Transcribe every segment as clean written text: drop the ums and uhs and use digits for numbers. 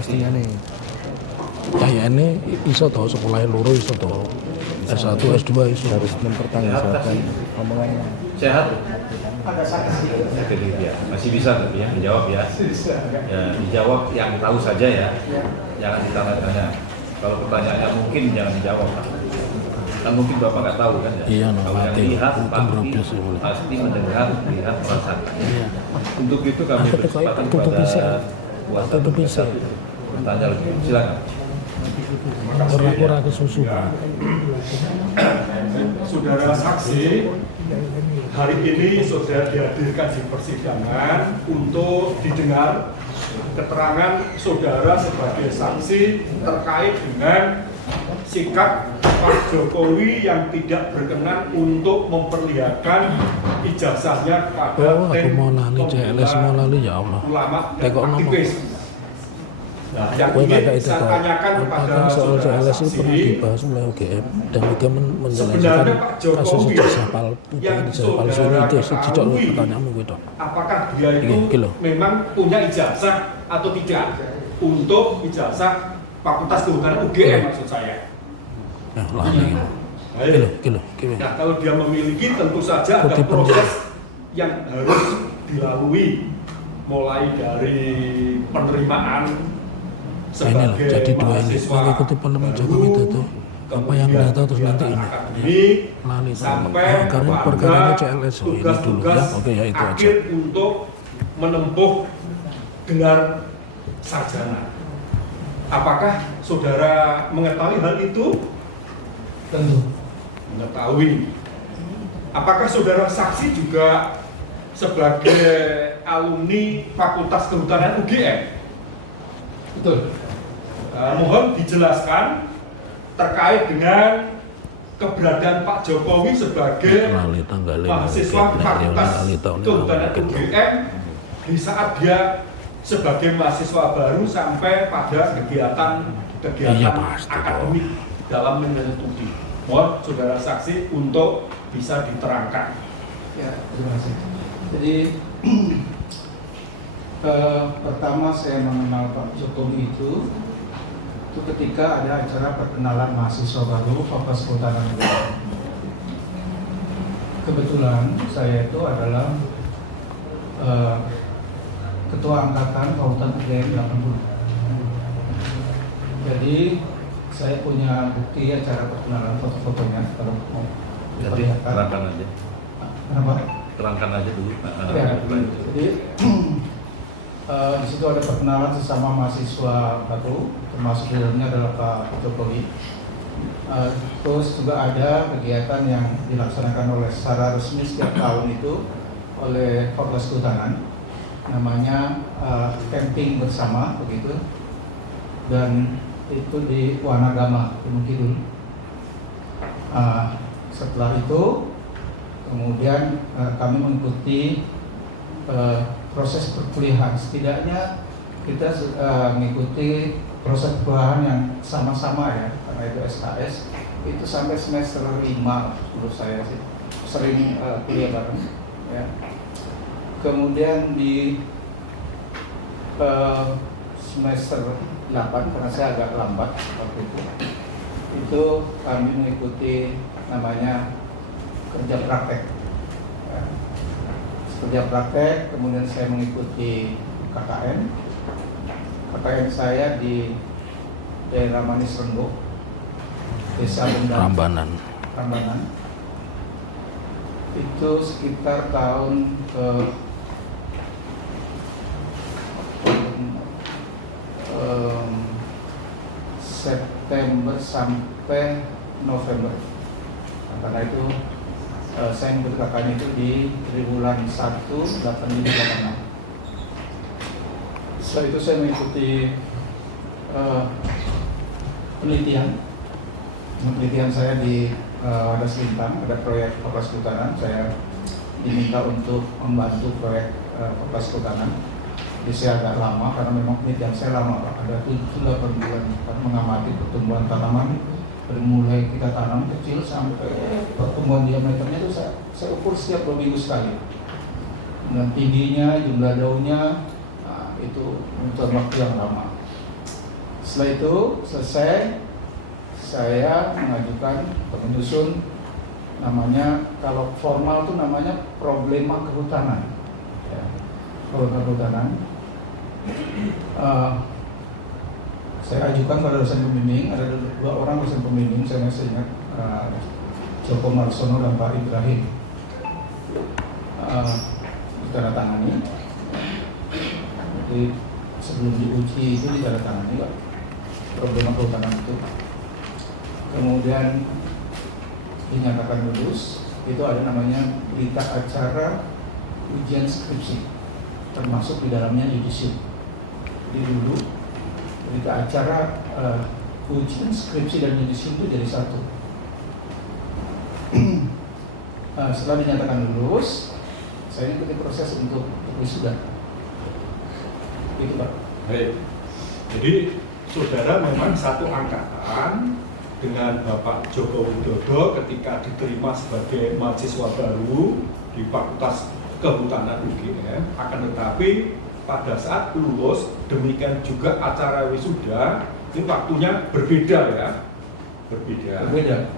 Pastinya nih. Kayaknya iso toh sekolah loro iso toh. S1, S2 iso. Harus mempertanggungjawabkan omongannya. Sehat? Ada sakit sedikit. Ya. Masih bisa tapi ya dijawab ya. Ya dijawab yang tahu saja ya. Jangan ditanya-tanya. Kalau pertanyaannya mungkin jangan dijawab. Kan mungkin Bapak nggak tahu kan ya. Iya, kalau yang nanti lihat pasti mendengar, lihat, merasakan. Iya. Untuk itu kami berkesempatan kepada kuasa bertanya lebih. Silakan. Kurang-kurang ke susu. Saudara saksi, hari ini saudara dihadirkan di persidangan untuk didengar keterangan saudara sebagai saksi terkait dengan sikap Pak Jokowi yang tidak berkenan untuk memperlihatkan ijazahnya kepada Aku mau lali CLS mau lali ya Allah. ulama dan Tekok nomor. aktivis. Nah, yang Gue ingin pakai itu saya toh. tanyakan kepada Apakah soal saudara CLS itu saksi, pernah dibahas oleh UGM dan juga menjelaskan sebenarnya Pak kasus Jokowi ijazah palsu yang ijazah palsu ini itu cocok loh pertanyaanmu gitu. apakah dia itu Iki loh. memang punya ijazah atau tidak untuk ijazah Fakultas Kehutanan UGM maksud saya. Ya lali. Kilo. Nah, kalau dia memiliki tentu saja ada Putih proses yang harus dilalui mulai dari penerimaan Ini loh, sebagai jadi dua ini mahasiswa mengikuti parlemen Jokowi itu apa yang kemudian nggak tahu terus nanti ini akademik, lali sampai karena perkaranya CLS ini dulu ya. tugas-tugas Oke ya itu aja. akhir untuk menempuh gelar sarjana. Apakah saudara mengetahui hal itu? Tentu mengetahui. Apakah saudara saksi juga sebagai alumni Fakultas Kehutanan UGM? Betul. Mohon dijelaskan terkait dengan keberadaan Pak Jokowi sebagai mahasiswa Fakultas Kehutanan UGM di saat dia sebagai mahasiswa baru sampai pada kegiatan akademik dalam menyetujui. Mohon saudara saksi untuk bisa diterangkan. Ya, terima kasih. Jadi pertama saya mengenal Pak Jokowi itu ketika ada acara perkenalan mahasiswa baru Fakultas Kehutanan UGM. Kebetulan saya itu adalah Ketua Angkatan Fakultas UGM 80. Jadi saya punya bukti acara perkenalan foto-fotonya kalau mau Jadi terangkan aja. Kenapa? Terangkan aja dulu. Ya, jadi di situ ada perkenalan sesama mahasiswa baru, termasuk di dalamnya adalah Pak Jokowi. Terus juga ada kegiatan yang dilaksanakan oleh secara resmi setiap tahun itu oleh Fakultas Kehutanan, namanya camping bersama begitu, dan itu di Wanagama Gunung Kidul. Setelah itu kemudian kami mengikuti proses perkuliahan. Setidaknya kita mengikuti proses perkuliahan yang sama-sama ya, karena itu SKS itu sampai semester 5 menurut saya sih sering kuliah bareng ya. Kemudian di semester 8 karena saya agak lambat waktu itu kami mengikuti namanya kerja praktek ya. Kerja praktek, kemudian saya mengikuti KKN saya di daerah Manis Renggo, Desa Bendang Rambanan. Itu sekitar tahun September sampai November. Karena itu saya membutuhkan itu di triwulan 1 8586. Setelah itu saya mengikuti penelitian saya di Wadas Lintang, ada proyek Fakultas Kehutanan. Saya diminta untuk membantu proyek Fakultas Kehutanan. Jadi saya agak lama karena memang penelitian saya lama, Pak. Ada 7-8 bulan mengamati pertumbuhan tanaman dari mulai kita tanam kecil sampai pertumbuhan diameternya itu saya ukur setiap 2 minggu sekali. Dan tingginya, jumlah daunnya, itu untuk waktu yang lama. Setelah itu selesai, saya mengajukan atau menyusun namanya, kalau formal itu namanya problema kehutanan. Ya, problema kehutanan. Saya ajukan pada dosen pembimbing, ada 2 orang dosen pembimbing, saya masih ingat, Joko Marsono dan Pak Ibrahim. Ditandatangani. Jadi sebelum diuji itu ditandatangani Pak, problema kehutanan itu. Kemudian dinyatakan lulus, itu ada namanya berita acara ujian skripsi, termasuk di dalamnya yudisium. Jadi dulu berita acara ujian skripsi dan yudisium itu jadi satu. Setelah dinyatakan lulus, saya ikuti proses untuk wisuda. Itu Pak. Baik. Jadi saudara memang satu angkatan dengan Bapak Joko Widodo ketika diterima sebagai mahasiswa baru di Fakultas Kehutanan UGM, akan tetapi pada saat lulus, demikian juga acara wisuda, ini waktunya berbeda ya, berbeda.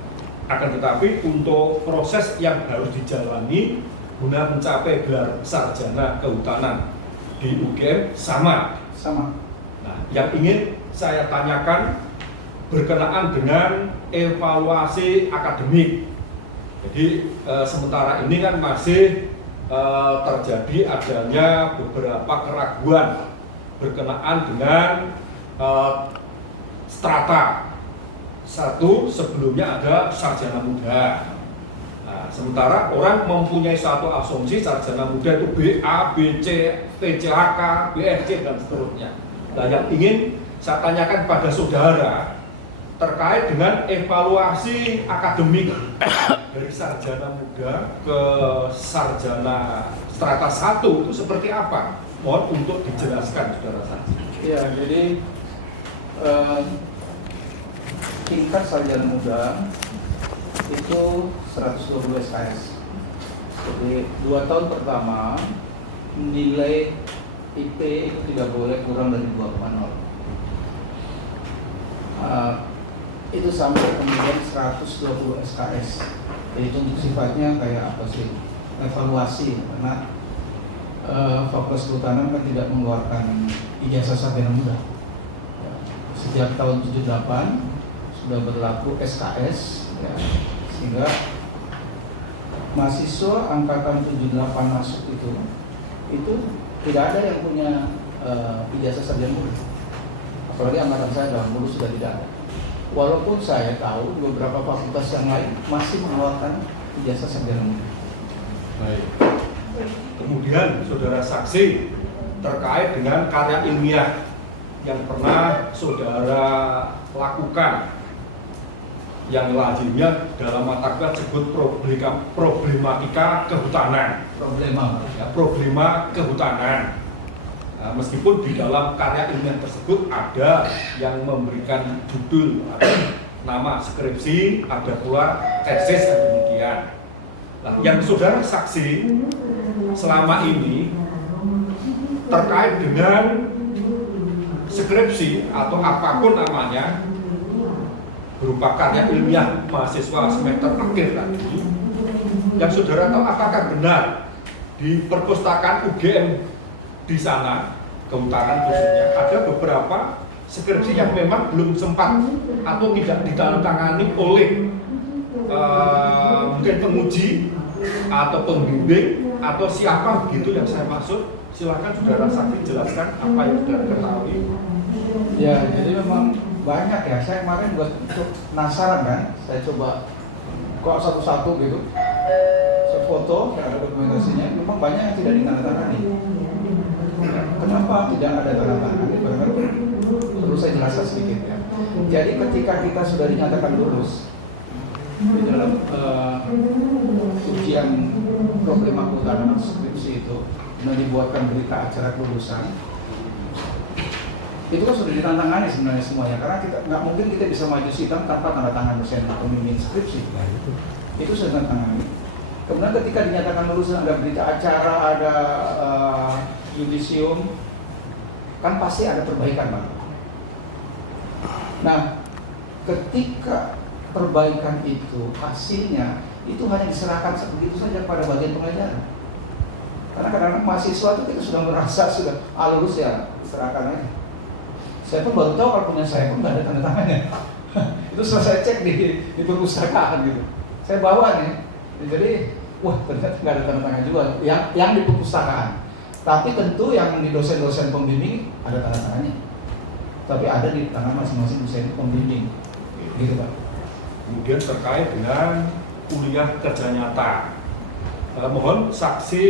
Akan tetapi untuk proses yang harus dijalani guna mencapai gelar sarjana kehutanan di UGM sama. Nah, yang ingin saya tanyakan berkenaan dengan evaluasi akademik. Jadi sementara ini kan masih terjadi adanya beberapa keraguan berkenaan dengan strata. Satu, sebelumnya ada sarjana muda. Nah, sementara orang mempunyai satu asumsi sarjana muda itu BA, BC, TCHK, BRC dan seterusnya. Nah, yang ingin saya tanyakan pada saudara terkait dengan evaluasi akademik dari sarjana muda ke sarjana strata 1 itu seperti apa? Mohon untuk dijelaskan saudara saksi. Ya, jadi tingkat sarjana muda itu 120 SKS. Jadi 2 tahun pertama nilai IP itu tidak boleh kurang dari 2,0. Itu sampai kemudian 120 SKS. Jadi untuk sifatnya kayak apa sih? Evaluasi, karena Fakultas Kehutanan kan tidak mengeluarkan ijazah sarjana muda. Sejak tahun 78 sudah berlaku SKS, ya, sehingga mahasiswa angkatan 78 masuk itu tidak ada yang punya ijazah sarjana muda. Apalagi angkatan saya dahulu sudah tidak ada. Walaupun saya tahu beberapa fakultas yang lain masih mengeluarkan ijazah sarjana muda. Baik. Kemudian saudara saksi terkait dengan karya ilmiah yang pernah saudara lakukan, yang lazimnya dalam mata kuliah disebut problematika kehutanan. Problema kehutanan. Nah, meskipun di dalam karya ilmiah tersebut ada yang memberikan judul, ada nama skripsi, ada pula tesis dan demikian. Nah, yang saudara saksi selama ini terkait dengan skripsi atau apapun namanya berupa karya ilmiah mahasiswa semester akhir tadi, yang saudara tahu apakah benar di perpustakaan UGM di sana, kehutanan khususnya, ada beberapa skripsi yang memang belum sempat atau tidak ditandatangani oleh mungkin penguji atau pembimbing atau siapa begitu yang saya maksud. Silakan saudara saksi jelaskan apa yang saudara ketahui. Ya, jadi memang banyak ya. Saya kemarin buat penasaran kan, saya coba kok satu-satu gitu. Saya foto, ada dokumentasinya. Memang banyak yang tidak ditandatangani. Kenapa tidak ada tanda tangan? Perlu saya jelaskan sedikit ya. Jadi ketika kita sudah dinyatakan lulus di dalam ujian problema kehutanan skripsi itu, dan dibuatkan berita acara kelulusan, itu kan sudah ditandatangani sebenarnya semuanya, karena kita nggak mungkin kita bisa maju sidang tanpa tanda tangan dosen pembimbing skripsi. Itu sudah ditandatangani. Kemudian ketika dinyatakan lulus ada berita acara, ada yudisium, kan pasti ada perbaikan Pak. Nah, ketika perbaikan itu hasilnya itu hanya diserahkan begitu saja pada bagian pengajaran. Karena kadang-kadang mahasiswa itu kita sudah merasa sudah lulus ya diserahkan aja. Saya pun baru tahu kalau punya saya pun nggak ada tanda tangannya. Itu setelah saya cek di perpustakaan gitu. Saya bawa nih, jadi wah ternyata nggak ada tanda tangan juga yang di perpustakaan. Tapi tentu yang di dosen-dosen pembimbing ada tanda tangannya. Tapi ada di tangan masing-masing dosen pembimbing, gitu Pak. Kemudian terkait dengan kuliah kerja nyata, mohon saksi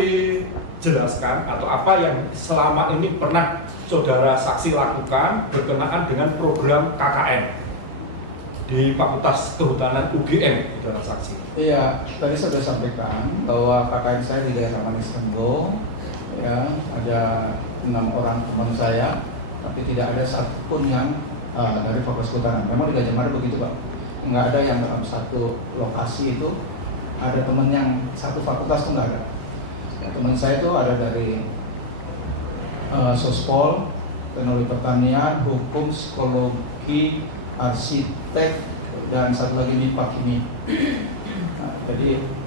jelaskan atau apa yang selama ini pernah saudara saksi lakukan berkenaan dengan program KKN di Fakultas Kehutanan UGM, saudara saksi. Iya, tadi saya sudah sampaikan bahwa KKN saya di daerah Manis Renggo, ya ada 6 orang teman saya, tapi tidak ada satupun yang dari Fakultas Kehutanan. Memang di Gajah Mada begitu Pak, nggak ada yang dalam satu lokasi itu ada teman yang satu fakultas itu nggak ada. Ya, teman saya itu ada dari Sospol, Teknologi Pertanian, Hukum, Psikologi, Arsitek, dan satu lagi MIPA Kimia.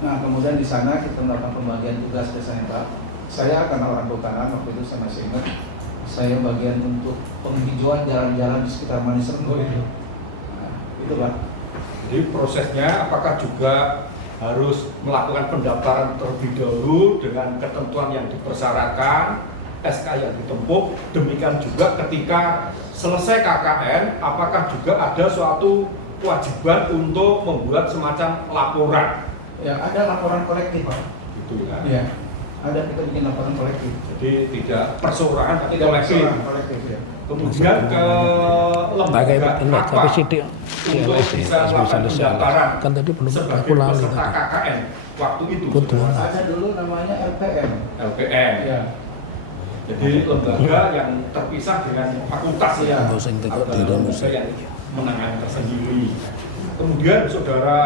Nah, kemudian di sana kita melakukan pembagian tugas biasanya Pak. Saya karena orang kehutanan waktu itu saya masih ingat, saya bagian untuk penghijauan jalan-jalan di sekitar Manis Renggo itu. Nah, itu Pak. Jadi prosesnya apakah juga harus melakukan pendaftaran terlebih dahulu dengan ketentuan yang dipersyaratkan, SK yang ditempuh, demikian juga ketika selesai KKN, apakah juga ada suatu kewajiban untuk membuat semacam laporan? Ya, ada laporan kolektif Pak. Gitu ya. Iya, ada kita bikin laporan kolektif. Jadi tidak perseorangan tapi Tidak kolektif. persoalan kolektif ya. Kemudian ke lembaga tapi apa sidik untuk bisa melakukan pendaftaran kan tadi belum sebagai aku lali peserta tadi. KKN waktu itu. Betul. Ada dulu namanya LPM. LPN. Ya. Jadi lembaga yang terpisah dengan fakultas Iya. Nggak usah intek kok, Atau tidak lembaga usah. yang menangani tersendiri. Kemudian saudara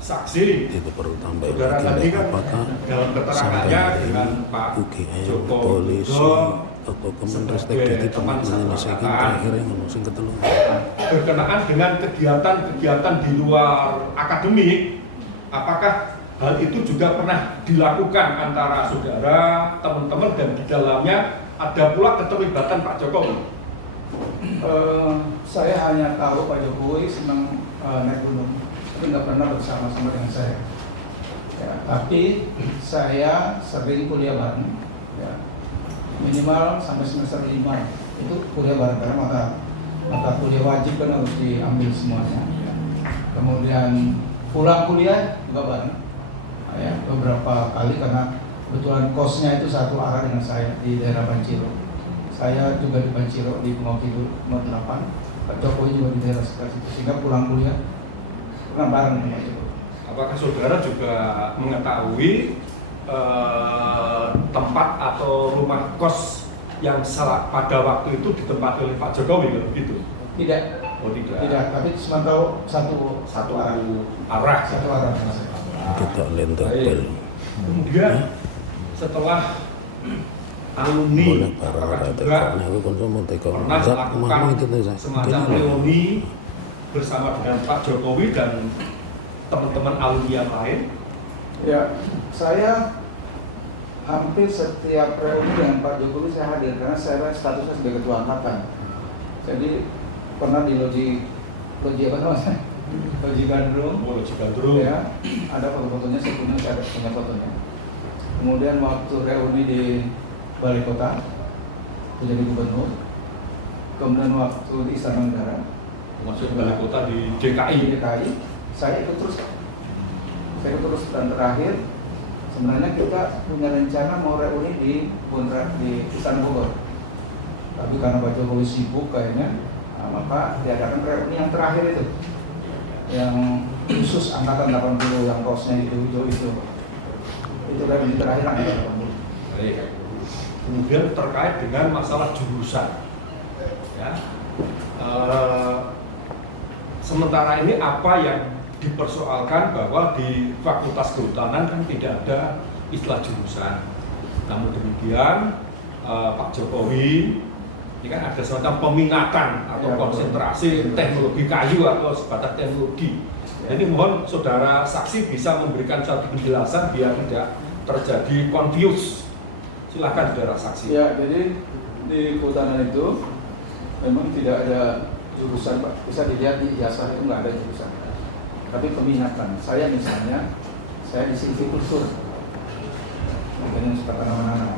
saksi, Itu perlu tambah saudara lagi tadi kan apakah dalam sampai keterangannya hari dengan ini Pak UGM, Joko polisi Widodo atau Kemenristek sebagai jadi teman pernah satu menyelesaikan angkatan. terakhir yang ngomong ketelu. berkenaan dengan kegiatan-kegiatan di luar akademik, apakah hal itu juga pernah dilakukan antara saudara, teman-teman, dan di dalamnya ada pula keterlibatan Pak Jokowi? Saya hanya tahu Pak Jokowi senang naik gunung, tapi nggak pernah bersama-sama dengan saya. Ya, tapi saya sering kuliah bareng, ya. Minimal sampai semester 5 itu kuliah bareng karena mata kuliah wajib kan harus diambil semuanya. Ya. Kemudian pulang kuliah juga bareng, ya, beberapa kali karena kebetulan kosnya itu satu arah dengan saya di daerah Panciro. Saya juga di Panciro di Pengau Kidul nomor 8. Pak Jokowi juga di daerah sekitar situ, sehingga pulang kuliah pernah bareng dengan Pak Jokowi. Apakah saudara juga mengetahui tempat atau rumah kos yang pada waktu itu ditempati oleh Pak Jokowi begitu? Tidak, Oh tidak. tidak. Tapi cuma tahu satu arah. arah. Satu arah. Kita lentok Baik. bel. Kemudian setelah alumni, Boleh para apakah orang juga tekok, aku konsumsi tekok. pernah Zat, melakukan mama itu tuh saya. semacam reuni bersama dengan Pak Jokowi dan teman-teman alumni yang lain? Ya, saya hampir setiap reuni dengan Pak Jokowi saya hadir karena saya statusnya sebagai ketua angkatan. Jadi pernah di loji apa namanya? Loji Gandrung. Oh, Gandrung. Ya, ada foto-fotonya, saya ada punya fotonya. Kemudian waktu reuni di Balai Kota, menjadi gubernur. Kemudian waktu di Istana Negara, Masuk balai kota di DKI. di DKI, saya ikut terus. Saya ikut terus dan terakhir, sebenarnya kita punya rencana mau reuni di Istana Bogor. Tapi karena Pak Jokowi sibuk kayaknya, maka diadakan reuni yang terakhir itu, yang khusus angkatan 80 yang kosnya hijau itu. Itu reuni terakhir angkatan 80. Baik. Kemudian terkait dengan masalah jurusan, ya. Sementara ini apa yang dipersoalkan bahwa di Fakultas Kehutanan kan tidak ada istilah jurusan. Namun demikian Pak Jokowi Ini kan ada semacam peminatan atau konsentrasi teknologi kayu atau sebatas teknologi. Jadi mohon saudara saksi bisa memberikan satu penjelasan biar tidak terjadi confuse. Silakan saudara saksi. Ya, jadi di kehutanan itu memang tidak ada jurusan, Pak. Bisa dilihat di ijazah itu nggak ada jurusan. Tapi peminatan. Saya misalnya, saya di silvikultur. Makanya seperti anak-anak.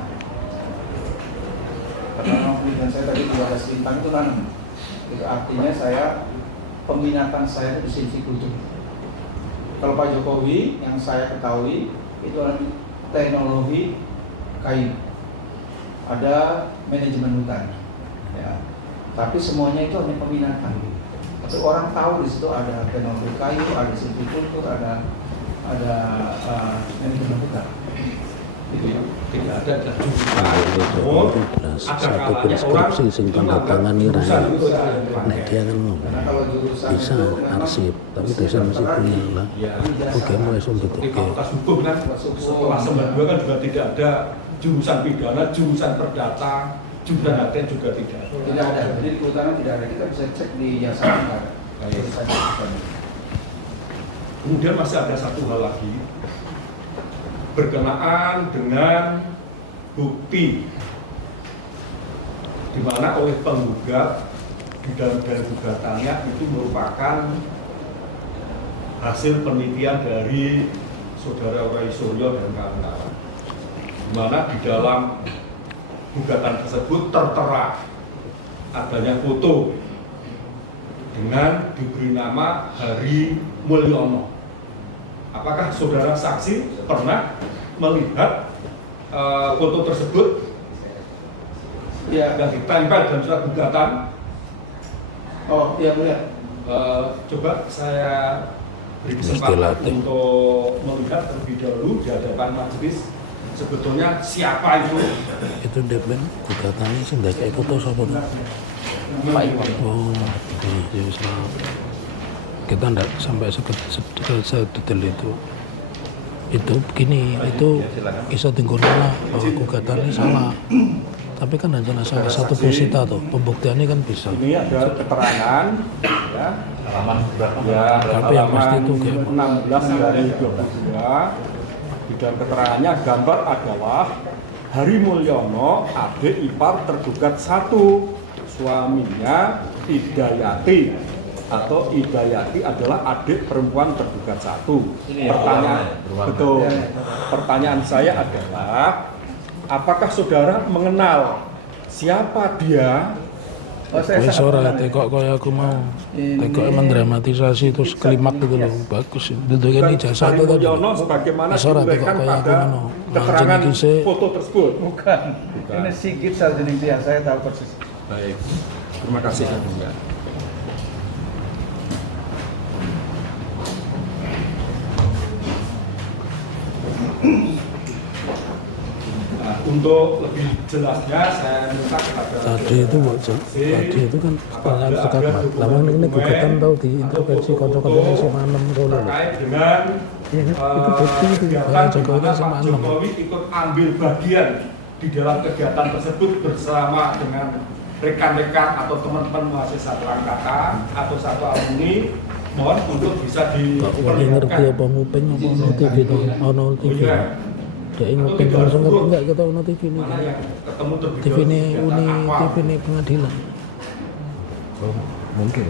Karena pendidikan saya tadi 12 bintang itu nanam. Itu artinya saya, peminatan saya itu di silvikultur. Kalau Pak Jokowi yang saya ketahui itu adalah teknologi kayu, ada manajemen hutan, ya. Tapi semuanya itu hanya peminatan. Tapi orang tahu di situ ada teknologi kayu, ada silvikultur, ada manajemen hutan. Itu tidak ada jurusan. Satu deskripsi sing tanda tangan ini nek dia kan ngomong Karena kalau jurusan bisa itu memang arsip tapi dosen masih punya lah oke mau esok Di betul Fakultas Hukum kan setelah 92 kan juga tidak ada jurusan pidana, jurusan perdata, jurusan HTN juga tidak. tidak ada. Jadi di kehutanan tidak ada. Kita bisa cek di jasa tidak ada. Jurusan. Kemudian masih ada satu hal lagi berkenaan dengan bukti di mana oleh penggugat di dalam gugatannya itu merupakan hasil penelitian dari saudara Roy Suryo dan kawan-kawan, di mana di dalam gugatan tersebut tertera adanya foto dengan diberi nama Hari Mulyono. Apakah saudara saksi pernah melihat foto tersebut yang ditempel dalam surat gugatan? Oh iya boleh. Coba saya beri kesempatan untuk melihat terlebih dahulu di hadapan majelis sebetulnya siapa itu depen gugatannya sih nggak kayak foto siapa tuh oh iya salah kita nggak sampai sedetail itu begini itu iso tinggalnya bahwa gugatannya salah tapi kan hanya salah satu posita tuh pembuktiannya kan bisa ini ada keterangan ya Halaman berapa? ya tapi yang pasti itu kayak 16 dari 22 di dalam keterangannya gambar adalah Hari Mulyono adik ipar tergugat 1 suaminya Hidayati atau Hidayati adalah adik perempuan tergugat 1. Pertanyaan betul. Pertanyaan saya adalah apakah saudara mengenal siapa dia? wes ora tekok kaya aku mau tekok emang dramatisasi terus klimak gitu loh bagus itu kan ijazah itu tadi Mulyono sebagaimana wes ora tekok diuraikan kaya aku pada ngono keterangan mancing iki foto tersebut. Bukan. Ini Sigit Sarjendingtyas, saya tahu persis. Baik, terima kasih Anda. Nah, untuk lebih jelasnya saya minta kepada tadi itu kan sekarang lama ini gugatan tahu diintervensi kocok-kocoknya si Manem kalau terkait dengan itu bukti itu kegiatan di Jokowi mana si Pak Manem Jokowi ikut ambil bagian di dalam kegiatan tersebut bersama dengan rekan-rekan atau teman-teman mahasiswa perangkatan atau satu alumni. Mohon untuk bisa Wali ngerti apa nguping apa ono TV itu ono TV dia nguping langsung ngerti enggak kita ono TV ini Mana yang ketemu terlebih TV ini dahulu uni kegiatan apa? TV ini pengadilan Mungkin.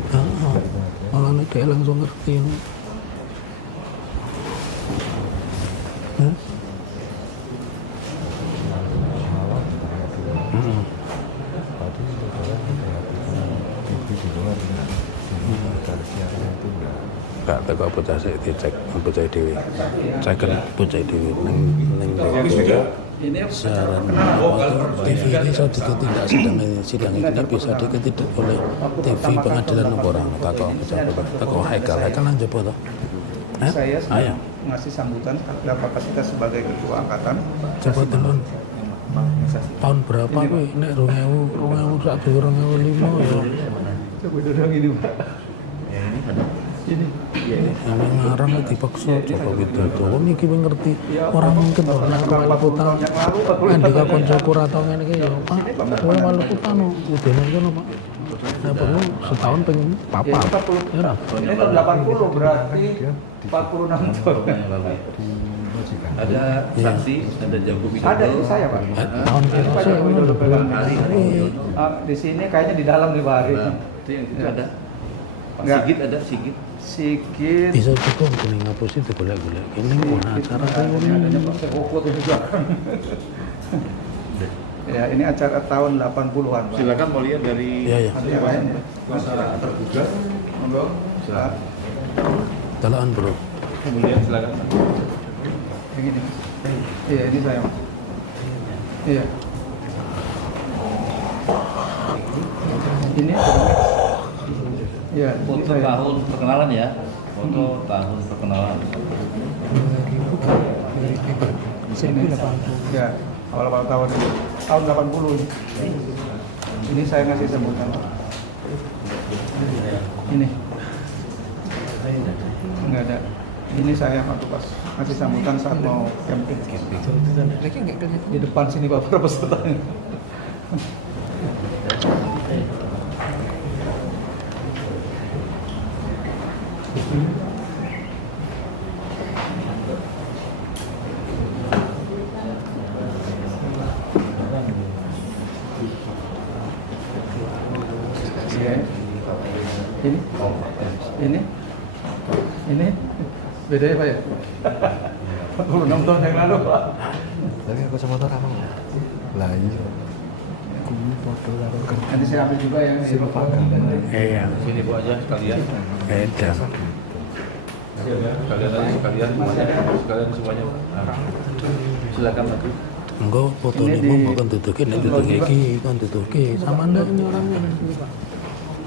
malah dia langsung ngerti ini. Hah? Tadi saudara TV di luar dari siaran itu Enggak, teko bocah sik dicek bocah dhewe. Ceken bocah dhewe ning siaran TV ini iso diketindak sidang ini bisa diketindak oleh TV pengadilan orang teko Haikal nang jopo to. Saya Ayo. ngasih sambutan dalam kapasitas sebagai ketua angkatan. Coba teman tahun berapa kuwi nek 2000 2005 ya. Coba duduk ini Pak. Ini. Yang ngarang dipaksa Joko Widodo. Wong iki ngerti orang mungkin to nek Maluku Utara. Andika koncoku ra tau ngene iki ya, Pak. Kowe Maluku Utara no, udene ngono, Pak. Nah, perlu setahun pengen papa. Ya ora. Ini tahun 80 berarti 46 tahun. Ada saksi, ada Joko Widodo. Ada itu saya, Pak. Tahun Ini Pak kira Joko Widodo pegang hari. Iya. Di sini kayaknya di dalam nih Pak Hari. Itu yang itu ada. Pak Enggak. Sigit ada, Sigit. Sikit. Bisa cukup kuning ngapusi digolek-golek. Ini mau acara kayak Adanya ini. Pak Sekokot juga. Ya, ini acara tahun 80-an, Pak. Silakan mau lihat dari Iya, iya. Ada yang lain ya? Masa tergugat. Monggo. Silakan. Dalaan, Bro. Kemudian silakan. Yang ini. Iya, ini saya. Pak. Iya. Ini ya, ini Foto saya. tahun perkenalan ya. Foto tahun perkenalan. Ini ya, awal-awal tahun ini. Tahun 80. Ini saya ngasih sambutan. Ini. Enggak ada. Ini saya waktu pas ngasih sambutan saat mau camping. Di depan sini Pak para pesertanya. Iya. Ini beda ya Pak ya? 46 tahun yang lalu Pak. Tapi aku sama motor apa? Lah iya. Kuwi foto karo kertas. Nanti saya ambil juga yang di Silva rokok. Iya. Sini Bu aja sekalian. Beda. Sekalian aja sekalian semuanya. Sekalian semuanya. Nah, silakan Pak. Enggak, foto Ini ini di- mau bukan tutukin, ini tutukin iki, kan tutukin. Sama anda ini orangnya.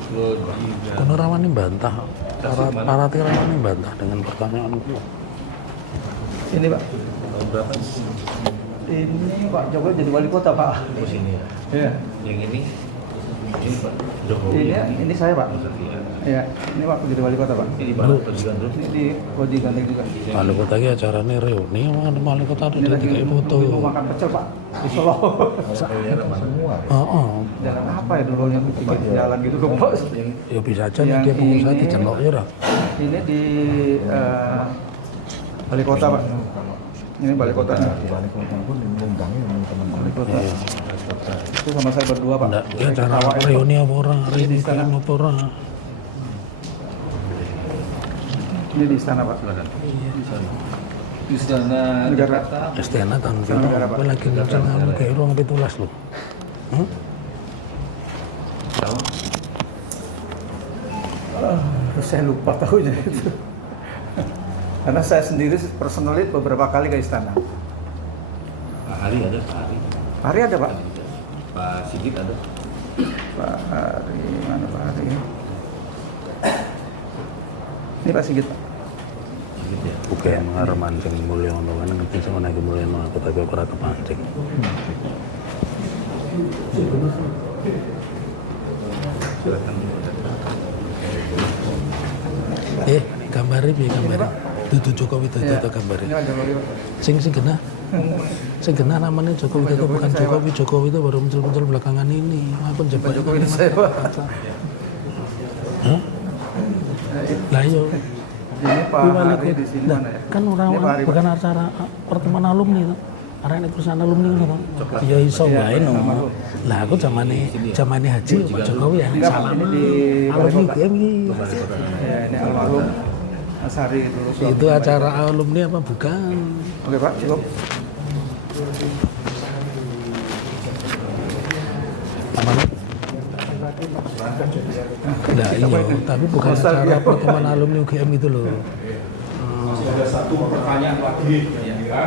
Logika. Kono rawani bantah. Para rawani bantah dengan pertanyaan itu. Ini Pak. Tahun berapa? Ini Pak Jokowi jadi wali kota Pak. Oh sini ya. Iya. Yang ini Pak Jokowi. Ini saya Pak. Satria. Iya. Ini Pak jadi wali kota Pak. Ini Pak Pejuang terus. Ini di Kodi Gandeng juga. Malu kota iki acarane reuni, malu kota ada Ini lagi tiga foto. mau makan pecel Pak di Solo. Semua. Oh, Jalan apa ya dulu yang bikin jalan gitu lupa. ya bisa aja Yang dia pengusaha ini- dicelok ya dah. Ini di wali kota Pak. Ini wali kota. Di balik kota pun ngundangnya teman-teman. Wali kota. Itu sama saya berdua Pak. Enggak, dia acara Ketawa itu. reuni apa ora, reuni Di istana. apa ora. Ini di istana Pak. Silakan. Di sana. Di sana Negara. Jakarta. Estena kan Sama negara, Pak. kowe lagi ngenceng kayak ruang 17 loh. Tahu? Saya lupa tahunya itu. Karena saya sendiri personally beberapa kali ke istana. Pak Hari ada, Pak Hari. Hari ada Pak. Pak Sigit ada. Pak Hari, mana Pak Hari? Ini Pak Sigit Pak. Sigit ya. Bukan ngarep mancing mulya ngono kan ngerti sama nek mulya ngono aku tapi aku ora kepancing. Silakan. Gambare piye gambare? Dudu Joko Widodo Iya. to gambare. Ini ada lagi Pak. Sing genah namanya Joko Widodo bukan Jokowi itu baru muncul-muncul belakangan ini. Aku Pak jebak Jokowi ini saya Pak. Hah? Lah yo. Ini Pak Kuwi wali Hari di sini kota. mana ya? Kan orang Ini Pak Hari, Pak. bukan acara pertemuan alumni itu. Arek perusahaan alumni ngono to. Ya iso Iya, wae no. almarhum. Lah aku zamane haji Pak Jokowi ya Enggak, salam. ini di Wali Alumni Kota. GM iki. Ya, ini almarhum Mas Hari dulu. suami Itu Wali acara Kota. alumni apa bukan? Oke Pak, cukup. Amanat. Nah iya, tapi bukan acara pertemuan alumni UGM gitu loh. Masih ada satu pertanyaan lagi, ya.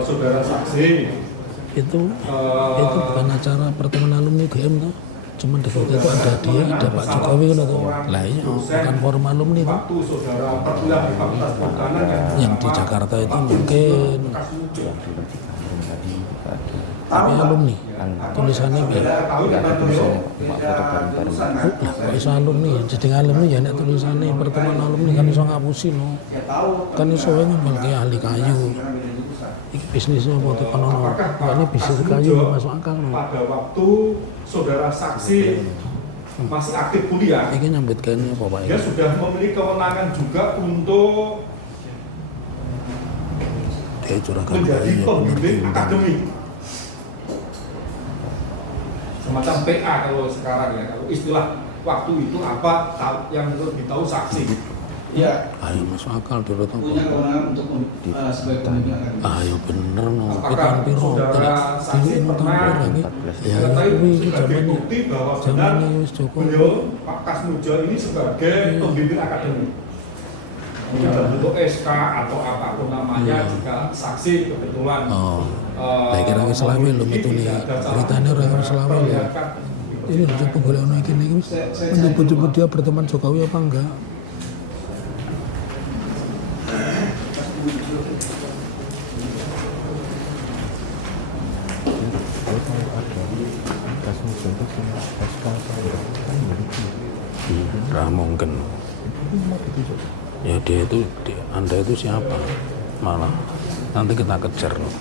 Saudara saksi. Itu bukan acara pertemuan alumni UGM tuh. Cuman di foto itu ada dia, ada Pak Jokowi kan tuh. Lah iya, bukan forum alumni tuh. Waktu saudara perkuliahan di Fakultas Perhutanan Yang di Jakarta itu mungkin bekas muncul. Tapi alumni tulisannya piye? Pak foto bareng-bareng. Lah kok iso alumni? Jadi alumni ya nek tulisannya pertemuan alumni kan iso ngapusi no. Kan iso wae ngembangke ahli kayu. Iki bisnisnya apa tuh ono no. Ini bisnis kayu masuk akal no. Pada waktu saudara saksi masih aktif kuliah, Iki nyambut kene apa Pak? dia sudah memiliki kewenangan juga untuk Dia curahkan menjadi kayu pembimbing akademik. Semacam PA kalau sekarang ya, kalau istilah waktu itu apa yang lebih tahu saksi. Iya, Ayo masuk akal dulu tuh. punya kewenangan untuk sebagai pemimpin akademi. Ayo bener no. Kita Apakah hampir saudara saksi pernah lagi. Ya mengetahui kuwi iki sebagai zamane bukti bahwa benar zamane wis Joko. beliau Pak Kasmujo ini sebagai Iya. pembimbing akademik. Mungkin dalam bentuk SK atau apapun namanya Iya. jika saksi kebetulan Oh. Lah kira wis selawe lho metune. Beritane ora wis selawe lho. Ini lho coba golek ono iki iki menyebut-nyebut dia berteman Jokowi apa enggak? Kasmu contoh sama SK Nggak mungkin. Ya Anda itu siapa? Malah nanti kita kejar loh.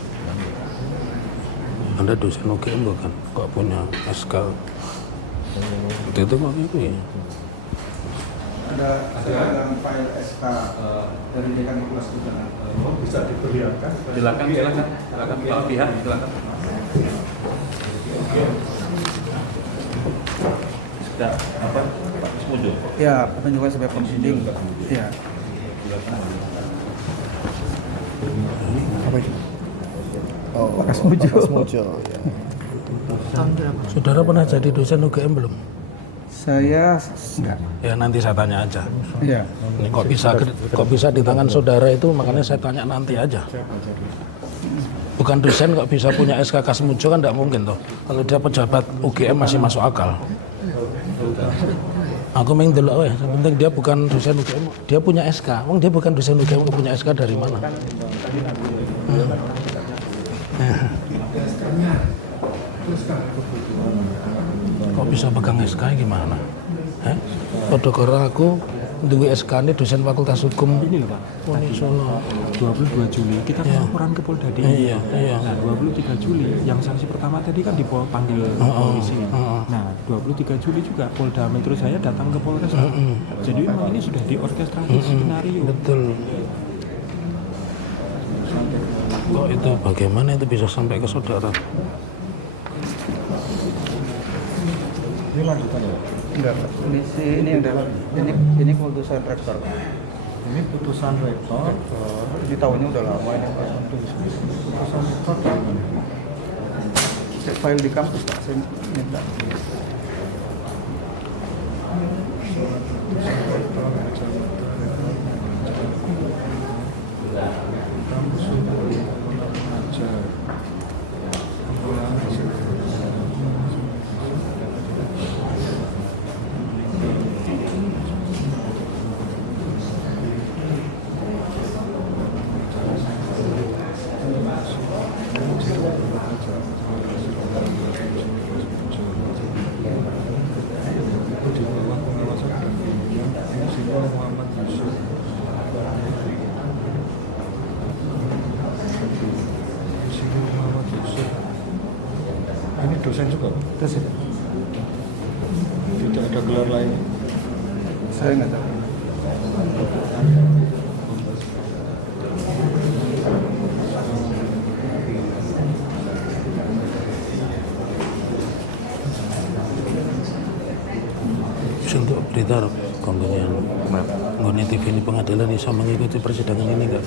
Anda dosen UGM bukan? Kok punya SK? Itu kok gitu ya? Ada dalam file SK dari Dekan Fakultas Kedokteran. Bisa diperlihatkan. Silakan Pak pihak silakan. Sudah apa Pak Kasmujo? Ya, penunjukan sebagai pembimbing. Ya. apa itu? Oh, Pak Kasmujo. Kasmujo, ya. Saudara pernah jadi dosen UGM belum? Saya enggak. Ya nanti saya tanya aja. Iya. Ini kok bisa di tangan saudara itu, makanya saya tanya nanti aja. Bukan dosen kok bisa punya SK Kasmujo kan tidak mungkin toh. Kalau dia pejabat UGM masih masuk akal. Aku main dulu, yang penting dia bukan dosen UGM, dia punya SK. Wong dia bukan dosen UGM, punya SK dari mana? Kok bisa pegang SK gimana? Padha karo aku duwe SK ini dosen Fakultas Hukum Ini loh Pak, Uni Solo. 22 Juli kita Iya. laporan ke Polda DI. Iya, iya. Nah 23 Juli yang sanksi pertama tadi kan dipanggil polisi. Nah 23 Juli juga Polda Metro Jaya datang ke Polres. Pak. Jadi memang ini sudah diorkestrasi skenario. Betul. Kok itu bagaimana itu bisa sampai ke saudara? Ini lanjutan ya? Enggak, Pak. Ini ini keputusan rektor. Ini putusan rektor. Ini tahunnya udah lama ini Pak. Putusan rektor dari mana? File di kampus Pak, saya minta. Di bawah pengawasan dan kemudian Insinyur Muhammad Yusuf. Insinyur Muhammad Yusuf. Ini dosen juga? Dosen. Tidak ada gelar lain. Saya nggak tahu. Untuk berita konggonian Nggone TV ini pengadilan bisa mengikuti persidangan ini enggak?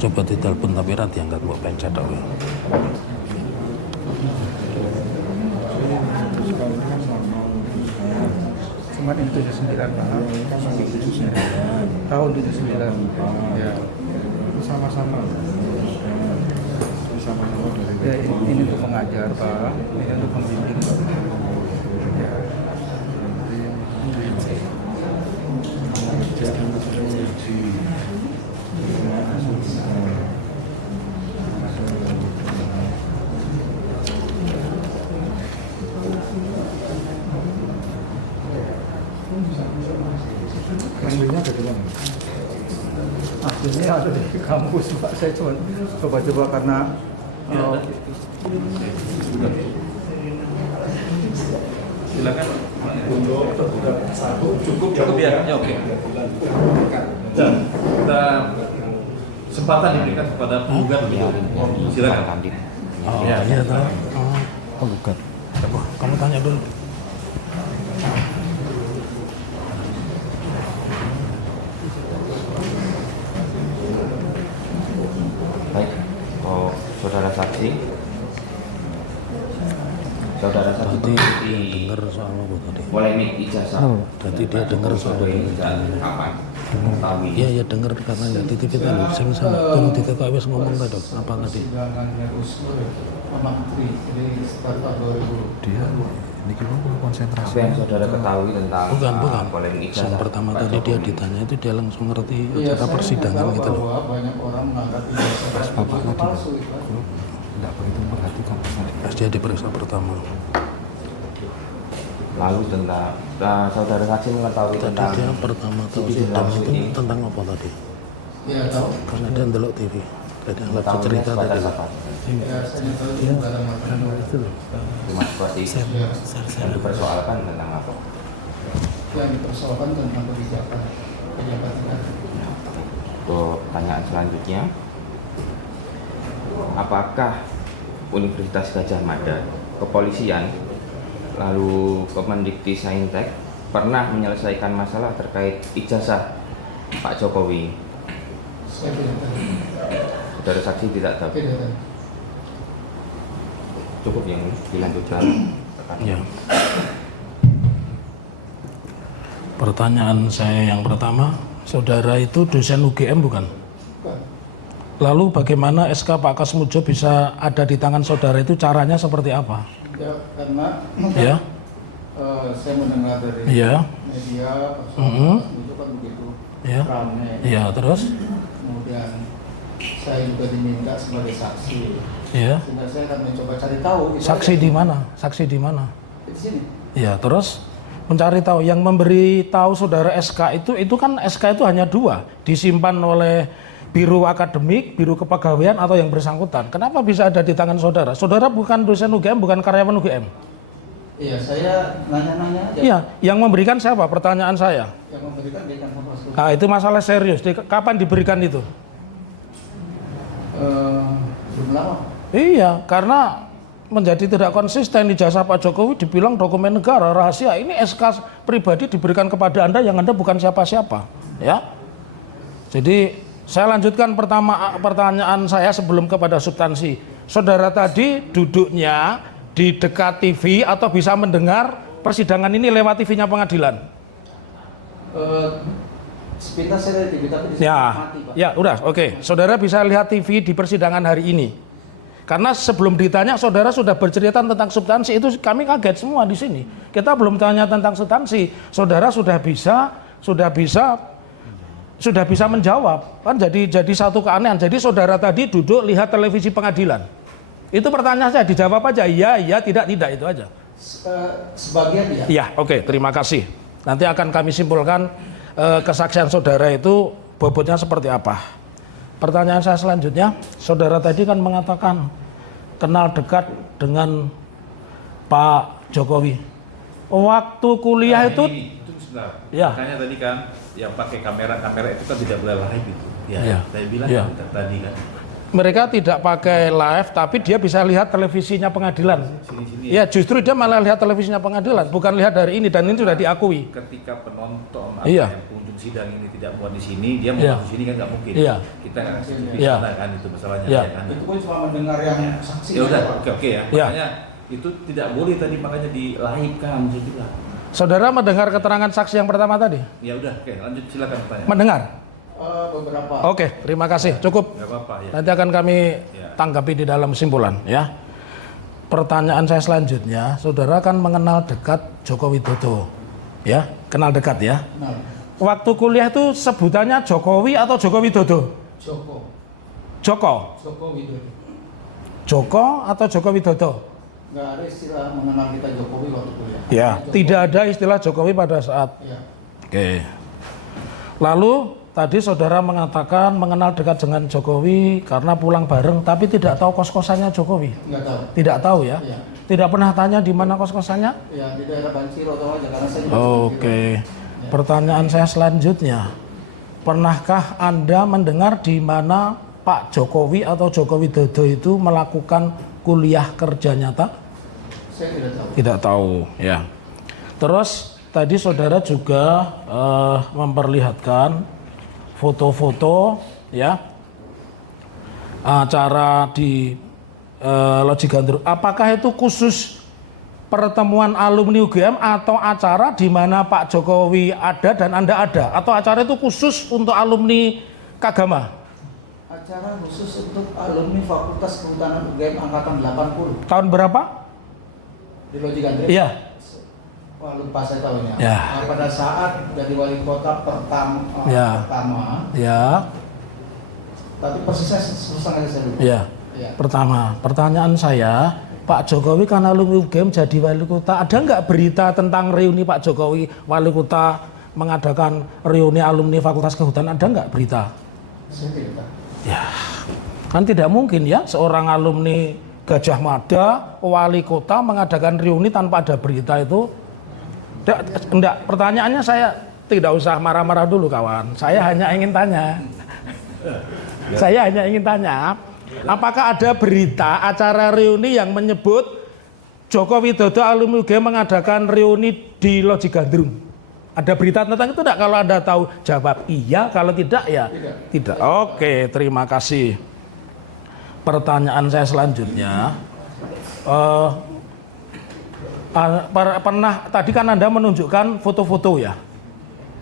Coba ditelepon tapi ra diangkat mbok pencet tok. Cuma ini 79 Pak. Tahun 79. Ya. Sama-sama. Sama-sama dari Ya, ini untuk pengajar Pak. Ini untuk pembimbing Pak. Ya. ada di mana? Aslinya ada di kampus Pak, saya cuma coba-coba karena Silakan. Untuk satu cukup Ya, oke. Dan kita kesempatan diberikan kepada penggugat begitu. Silakan. Oh, Ya. iya tahu. Oh, penggugat. coba kamu tanya dulu. Baik, saudara saksi Tadi dia di dengar soal apa tadi? polemik ijazah. Tadi dia dengar soal Kapan? Mengetahui. Iya ya dengar karena lihat di TV tadi. Saya sama tolong di TK wes ngomong tadi apa tadi? Persidangan yang usul Pak Menteri, jadi sekitar 2000. Dia ini gimana konsentrasi? Apa yang saudara ketahui tentang Bukan. polemik Yang ijazah? pertama Pak tadi dia Jokowi? ditanya itu dia langsung ngerti Iya, acara saya persidangan tahu gitu loh. bahwa banyak orang menganggap ijazah Bapak itu tadi palsu itu. tidak begitu memperhatikan. Pas dia diperiksa pertama. Lalu tentang saudara saksi mengetahui Tadi tentang dia pertama tahu Siti sidang Langsung itu ini. tentang apa tadi? Ya tahu. Karena dia ndelok TV. Tadi ngeliat mengetahuinya cerita tadi. sebatas apa? Ya saya tahu itu dalam makanan. Itu loh. Cuma seperti itu. Ya, Yang dipersoalkan tentang apa? yang dipersoalkan tentang kebijakan pejabat. Untuk pertanyaan selanjutnya, apakah Universitas Gadjah Mada, kepolisian, lalu Kemendikti Saintek pernah menyelesaikan masalah terkait ijazah Pak Jokowi? Saya tidak tahu. Saudara saksi tidak tahu. Tidak tahu. Cukup yang dilanjutkan. Ya. Pertanyaan saya yang pertama, saudara itu dosen UGM bukan? Bukan. Lalu bagaimana SK Pak Kasmujo bisa ada di tangan saudara itu caranya seperti apa? Ya, karena Ya, saya mendengar dari ya, media Mhm. itu kan begitu ya, ramai. ya, terus, Kemudian saya juga diminta sebagai saksi. ya, Sehingga saya akan mencoba cari tahu. Itu saksi aja. di mana? Saksi di mana? Di sini. Ya, terus mencari tahu yang memberi tahu saudara SK itu kan SK itu hanya dua, disimpan oleh Biro Akademik, Biro Kepegawaian atau yang bersangkutan. Kenapa bisa ada di tangan saudara? Saudara bukan dosen UGM, bukan karyawan UGM. Iya, saya nanya-nanya aja. Iya, yang memberikan siapa? Pertanyaan saya. Yang memberikan dekan fakultas. Nah, itu masalah serius. Kapan diberikan itu? Belum lama. Iya, karena menjadi tidak konsisten ijazah Pak Jokowi dibilang dokumen negara rahasia. Ini SK pribadi diberikan kepada Anda yang Anda bukan siapa-siapa, ya. Jadi saya lanjutkan pertanyaan saya sebelum kepada substansi. Saudara tadi duduknya di dekat TV atau bisa mendengar persidangan ini lewat TV-nya pengadilan? Sepintas saya dari TV tapi di Ya, mati, Pak. ya udah, oke. Saudara bisa lihat TV di persidangan hari ini. Karena sebelum ditanya, saudara sudah bercerita tentang substansi, itu kami kaget semua di sini. Kita belum tanya tentang substansi, saudara sudah bisa menjawab. Kan jadi satu keanehan. Jadi saudara tadi duduk lihat televisi pengadilan. Itu pertanyaan saya, dijawab aja, iya, tidak, itu aja. Sebagian ya. Iya, oke, terima kasih. Nanti akan kami simpulkan kesaksian saudara itu bobotnya seperti apa. Pertanyaan saya selanjutnya, saudara tadi kan mengatakan kenal dekat dengan Pak Jokowi. Waktu kuliah itu sebentar. Ya. Makanya tadi kan yang pakai kamera itu kan tidak boleh live itu. Ya. Saya bilang Ya. kan tadi kan. mereka tidak pakai live, tapi dia bisa lihat televisinya pengadilan. Sini-sini Ya, justru dia malah lihat televisinya pengadilan, bukan lihat dari ini, dan ini sudah diakui. Ketika penonton atau Iya. yang pengunjung sidang ini tidak muat di sini, dia mau Iya. di sini kan nggak mungkin. Iya. Kita nggak kasih TV Iya. sana kan, itu masalahnya. Iya. Ya kan? Itu pun cuma mendengar yang saksi. Ya udah, Pak. oke ya. Iya. Makanya itu tidak boleh tadi, makanya di live kan saya bilang. Saudara mendengar keterangan saksi yang pertama tadi? Ya udah, oke, lanjut silakan pertanyaan. Mendengar? Beberapa. Oke, terima kasih. Cukup. Nggak apa-apa ya. Nanti akan kami Ya. tanggapi di dalam kesimpulan, ya. Pertanyaan saya selanjutnya, saudara kan mengenal dekat Joko Widodo, ya, kenal dekat ya. Nah, Waktu kuliah itu sebutannya Jokowi atau Joko Widodo? Joko Widodo. Joko atau Joko Widodo? Nggak ada istilah mengenal kita Jokowi waktu kuliah. Ya, Jokowi. tidak ada istilah Jokowi pada saat. Ya. Oke. Lalu tadi saudara mengatakan mengenal dekat dengan Jokowi karena pulang bareng, tapi tidak tahu kos-kosannya Jokowi. Nggak tahu. Tidak tahu ya? Iya. Tidak pernah tanya di mana kos-kosannya? Ya, di daerah Banciro atau aja karena saya juga Oke. Pertanyaan saya selanjutnya, pernahkah Anda mendengar di mana Pak Jokowi atau Joko Widodo itu melakukan kuliah kerja nyata? saya tidak tahu. Tidak tahu, ya. Terus tadi saudara juga memperlihatkan foto-foto, ya, acara di Loji Gandrung. Apakah itu khusus pertemuan alumni UGM atau acara di mana Pak Jokowi ada dan Anda ada? Atau acara itu khusus untuk alumni Kagama? Acara khusus untuk alumni Fakultas Kehutanan UGM angkatan 80 Tahun berapa? di Loji Gandrung. Iya. Wah, lupa saya tahunnya. Ya. Nah, pada saat jadi wali kota pertama, Ya. Ya, tapi persisnya susah aja saya lupa. ya. Ya. Pertama, pertanyaan saya, Pak Jokowi kan alumni UGM jadi wali kota, ada nggak berita tentang reuni Pak Jokowi wali kota mengadakan reuni alumni Fakultas Kehutanan, ada nggak berita? Saya tidak tahu. Ya, kan tidak mungkin ya seorang alumni Gajah Mada wali kota mengadakan reuni tanpa ada berita itu. Enggak, pertanyaannya saya tidak usah marah-marah dulu kawan. Saya hanya ingin tanya. Saya hanya ingin tanya, apakah ada berita acara reuni yang menyebut Joko Widodo alumni UGM mengadakan reuni di Loji Gandrung? Ada berita tentang itu enggak? Kalau Anda tahu jawab iya, kalau tidak ya tidak. Oke, terima kasih. Pertanyaan saya selanjutnya, pernah tadi kan Anda menunjukkan foto-foto ya?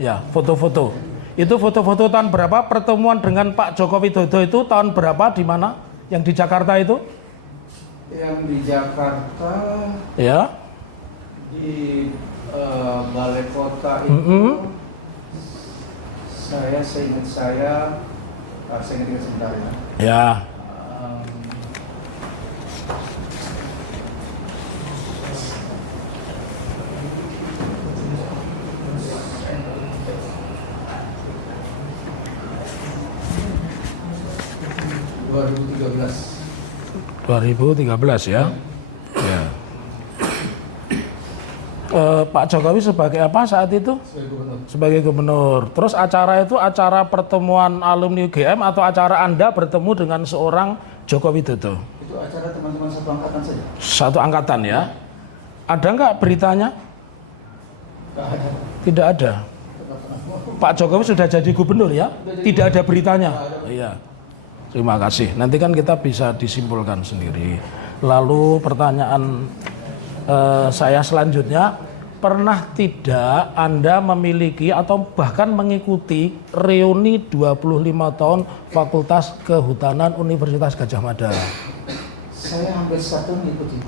Ya, foto-foto. Itu foto-foto tahun berapa? Pertemuan dengan Pak Joko Widodo itu tahun berapa, di mana? Yang di Jakarta itu? Yang di Jakarta, Ya. di Balai Kota itu, saya ingat sebentar ya. Ya. (2013) 2013 ya. Ya. Pak Jokowi sebagai apa saat itu? sebagai gubernur. Sebagai gubernur. Terus acara itu acara pertemuan alumni UGM atau acara Anda bertemu dengan seorang Joko Widodo? Itu acara teman-teman satu angkatan saja. Satu angkatan ya. Ada nggak beritanya? Nggak ada. Tidak ada. Pak Jokowi sudah jadi gubernur ya? Tidak ada beritanya. Iya. Terima kasih. Nanti kan kita bisa disimpulkan sendiri. Lalu pertanyaan saya selanjutnya, pernah tidak Anda memiliki atau bahkan mengikuti reuni 25 tahun Fakultas Kehutanan Universitas Gajah Mada? Saya hampir satu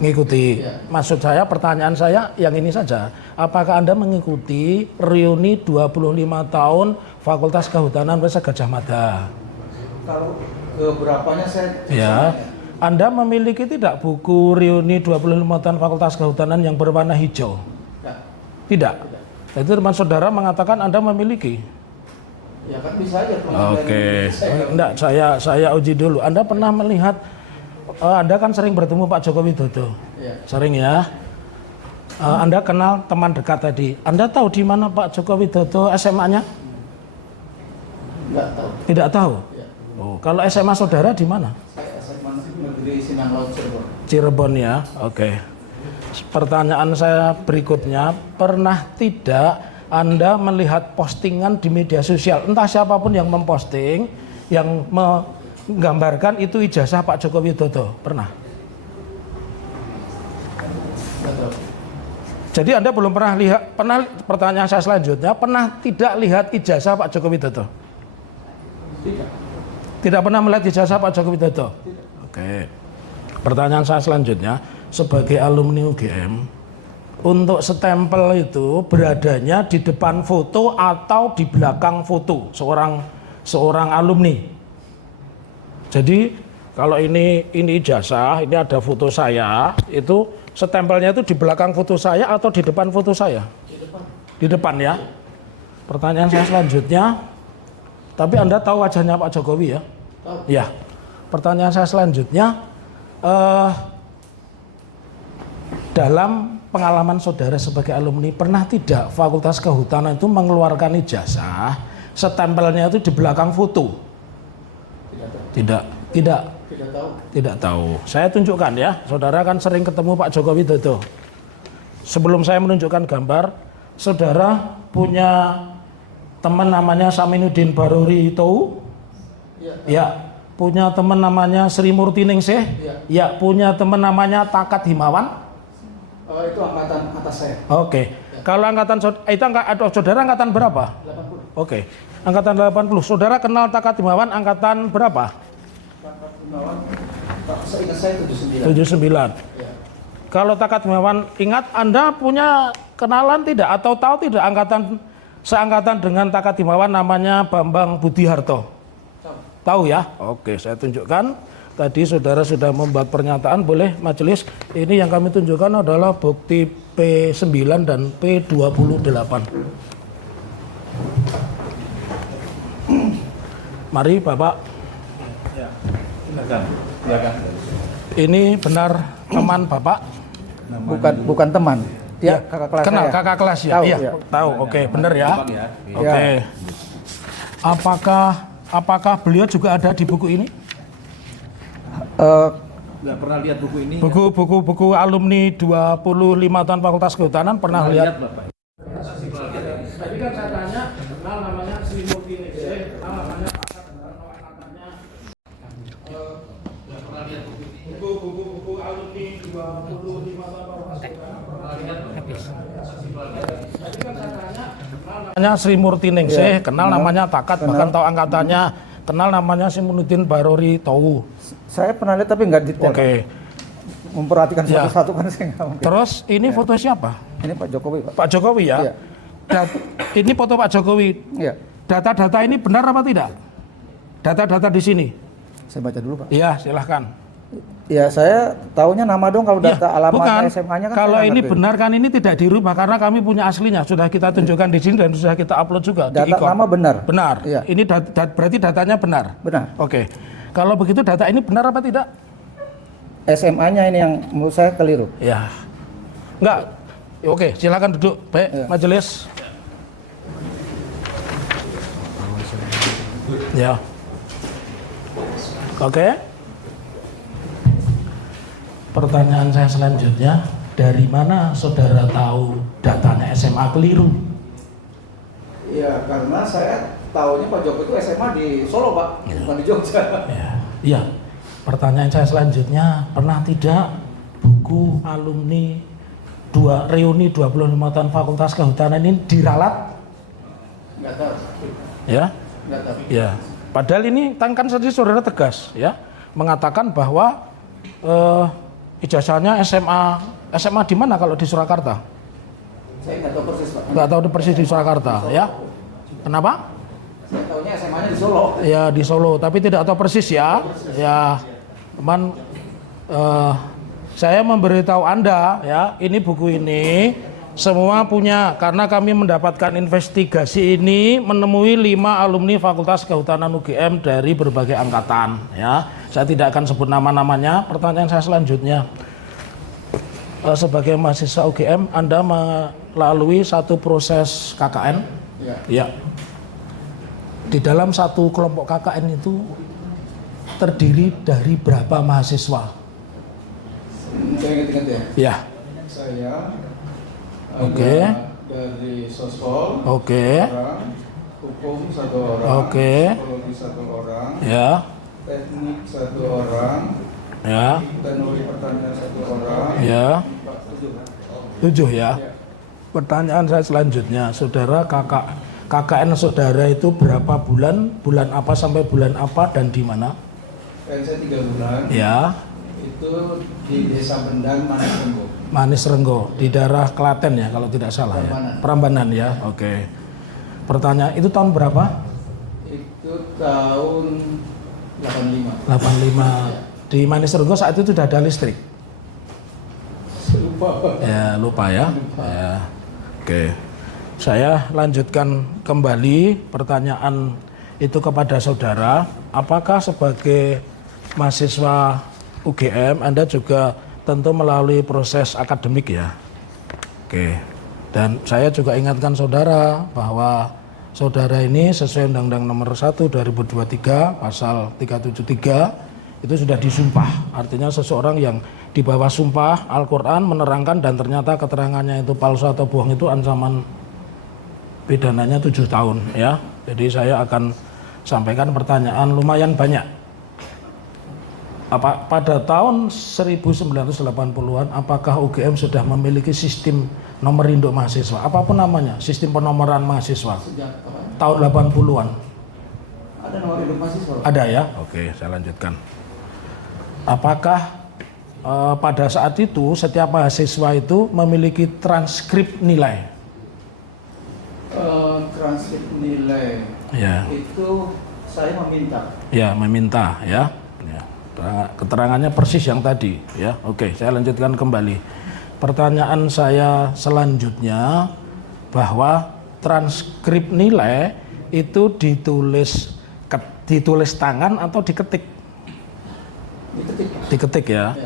Ngikuti. Ya. Maksud saya, pertanyaan saya yang ini saja. Apakah Anda mengikuti reuni 25 tahun Fakultas Kehutanan Universitas Gajah Mada? Kalau keberapanya saya Ya. Anda memiliki tidak buku reuni 25 tahun Fakultas Kehutanan yang berwarna hijau? Tidak. Itu teman saudara mengatakan Anda memiliki. Ya kan bisa aja. Oke. Enggak, saya uji dulu. Anda pernah melihat, Anda kan sering bertemu Pak Joko Widodo. Ya. Sering ya. Anda kenal teman dekat tadi. Anda tahu di mana Pak Joko Widodo SMA-nya? Enggak tahu. Tidak tahu. Ya. Oh, kalau SMA saudara di mana? Saya SMA Negeri Sinang Laut Cirebon. Cirebon ya. Oke. Pertanyaan saya berikutnya, pernah tidak Anda melihat postingan di media sosial, entah siapapun yang memposting, yang menggambarkan itu ijazah Pak Joko Widodo? Pernah? Enggak tahu. Jadi Anda belum pernah lihat, pertanyaan saya selanjutnya, pernah tidak lihat ijazah Pak Joko Widodo? Tidak. Tidak pernah melihat ijazah Pak Joko Widodo? Oke. Pertanyaan saya selanjutnya, sebagai alumni UGM, untuk stempel itu beradanya di depan foto atau di belakang foto seorang alumni. Jadi kalau ini ijazah, ini ada foto saya, itu stempelnya itu di belakang foto saya atau di depan foto saya? Di depan. Di depan ya. Pertanyaan saya selanjutnya, Tapi Anda tahu wajahnya Pak Jokowi ya? Tahu. Ya. Pertanyaan saya selanjutnya, dalam pengalaman saudara sebagai alumni, pernah tidak Fakultas Kehutanan itu mengeluarkan ijazah, stempelnya itu di belakang foto? Tidak tahu. Tidak tahu. Saya tunjukkan ya, saudara kan sering ketemu Pak Joko Widodo. Sebelum saya menunjukkan gambar, saudara punya teman namanya Saminuddin Barori Tou? Ya. Punya teman namanya Sri Murti Ningsih? Ya. Punya teman namanya Takat Himawan? Itu angkatan atas saya. Oke. Kalau angkatan saudara angkatan berapa? 80. Oke. Angkatan 80. Saudara kenal Takat Himawan angkatan berapa? Takat Himawan, seingat saya 79. 79. Ya. Kalau Takat Himawan ingat, Anda punya kenalan tidak atau tahu tidak seangkatan dengan Takat Himawan namanya Bambang Budiharto? Tahu ya? Oke, saya tunjukkan. Tadi saudara sudah membuat pernyataan, boleh majelis. Ini yang kami tunjukkan adalah bukti P9 dan P28. Mari Bapak. Ya, silakan. Silakan. Ini benar teman Bapak? Bukan teman. Dia kakak kelas Kenal saya. kakak kelas ya? Tahu, Iya, ya. tahu. Oke, benar ya. Ya. Oke. Apakah beliau juga ada di buku ini? Nggak pernah lihat buku ini. Buku alumni 25 tahun Fakultas Kehutanan pernah lihat? Bapak. Tadi kan saya tanya, kenal namanya Sri Murti Ningsih, kenal namanya Takat Himawan angkatannya. Pernah lihat buku alumni 25 tahun Fakultas Kehutanan pernah lihat? Tadi kan saya tanya, kenal namanya Sri Murti Ningsih, kenal namanya Takat, bahkan tahu angkatannya, kenal namanya Saminuddin Barori Tou. Saya pernah lihat tapi nggak detail. Oke. Memperhatikan Ya. satu-satu kan saya nggak mungkin. Terus ini foto siapa? Ini Pak Jokowi, Pak. Pak Jokowi ya? Iya. Ini foto Pak Jokowi. Iya. Data-data ini benar apa tidak? Data-data di sini. Saya baca dulu, Pak. Iya, silahkan. Ya, saya taunya nama dong kalau data alamat SMA-nya kan. Kalau saya ini ngerti. benar kan ini tidak dirubah karena kami punya aslinya. Sudah kita tunjukkan di sini dan sudah kita upload juga di Data ikon. nama benar. Benar. Iya. Ini berarti datanya benar. Benar. Oke. Kalau begitu data ini benar apa tidak? SMA-nya ini yang menurut saya keliru. Ya. Enggak. Oke, silakan duduk. Baik, Ya. majelis. Ya. Oke. Pertanyaan saya selanjutnya, dari mana saudara tahu datanya SMA keliru? Iya, karena saya tahunya Pak Jokowi itu SMA di Solo, Pak, bukan di Jogja. Ya. Iya. Pertanyaan saya selanjutnya, pernah tidak buku alumni reuni 25 tahun Fakultas Kehutanan ini diralat? Nggak tahu. Ya. Nggak tahu. Ya. Padahal ini kan tadi saudara tegas ya, mengatakan bahwa ijazahnya SMA di mana kalau di Surakarta? Saya nggak tahu persis, Pak. Nggak tahu persis di Surakarta ya. Kenapa? Saya tahunya SMA-nya di Solo. Ya di Solo, tapi tidak tahu persis ya. Ya, teman, saya memberitahu Anda ya, ini buku ini semua punya karena kami mendapatkan investigasi ini menemui 5 alumni Fakultas Kehutanan UGM dari berbagai angkatan ya. Saya tidak akan sebut nama-namanya. Pertanyaan saya selanjutnya, sebagai mahasiswa UGM Anda melalui satu proses KKN ya. Di dalam satu kelompok KKN itu terdiri dari berapa mahasiswa? Saya ingat-ingat ya. Ya. Saya Oke. dari Sospol Oke. orang, hukum 1 orang, Oke. psikologi 1 orang, Ya. teknik 1 orang, Ya. teknologi pertanian 1 orang, Ya. 7 ya. Ya. Pertanyaan saya selanjutnya, saudara KKN saudara itu berapa bulan? Bulan apa sampai bulan apa dan di mana? saya 3 bulan. Ya. Itu di Desa Bendang, Manis Renggo. Manis Renggo di daerah Klaten ya kalau tidak salah ya. Prambanan ya. Oke. Pertanyaan itu tahun berapa? Itu tahun 85. 85. Di Manis Renggo saat itu sudah ada listrik. Lupa. Ya, lupa ya. Ya. Oke. Saya lanjutkan kembali pertanyaan itu kepada saudara, apakah sebagai mahasiswa UGM Anda juga tentu melalui proses akademik ya? Oke. Dan saya juga ingatkan saudara bahwa saudara ini sesuai Undang-Undang Nomor 1 2023 Pasal 373 itu sudah disumpah. Artinya seseorang yang di bawah sumpah Al-Quran menerangkan dan ternyata keterangannya itu palsu atau bohong itu ancaman pidananya 7 tahun ya. Jadi saya akan sampaikan pertanyaan lumayan banyak. Pada tahun 1980-an apakah UGM sudah memiliki sistem nomor induk mahasiswa? Apapun namanya, sistem penomoran mahasiswa. Sejak Tahun 80-an. ada nomor induk mahasiswa? Ada ya? Oke, saya lanjutkan. Apakah pada saat itu setiap mahasiswa itu memiliki transkrip nilai? Transkrip nilai Ya. itu saya meminta. Ya, meminta ya. Keterangannya persis yang tadi ya. Oke, saya lanjutkan kembali. Pertanyaan saya selanjutnya bahwa transkrip nilai itu ditulis tangan atau diketik? Diketik ya.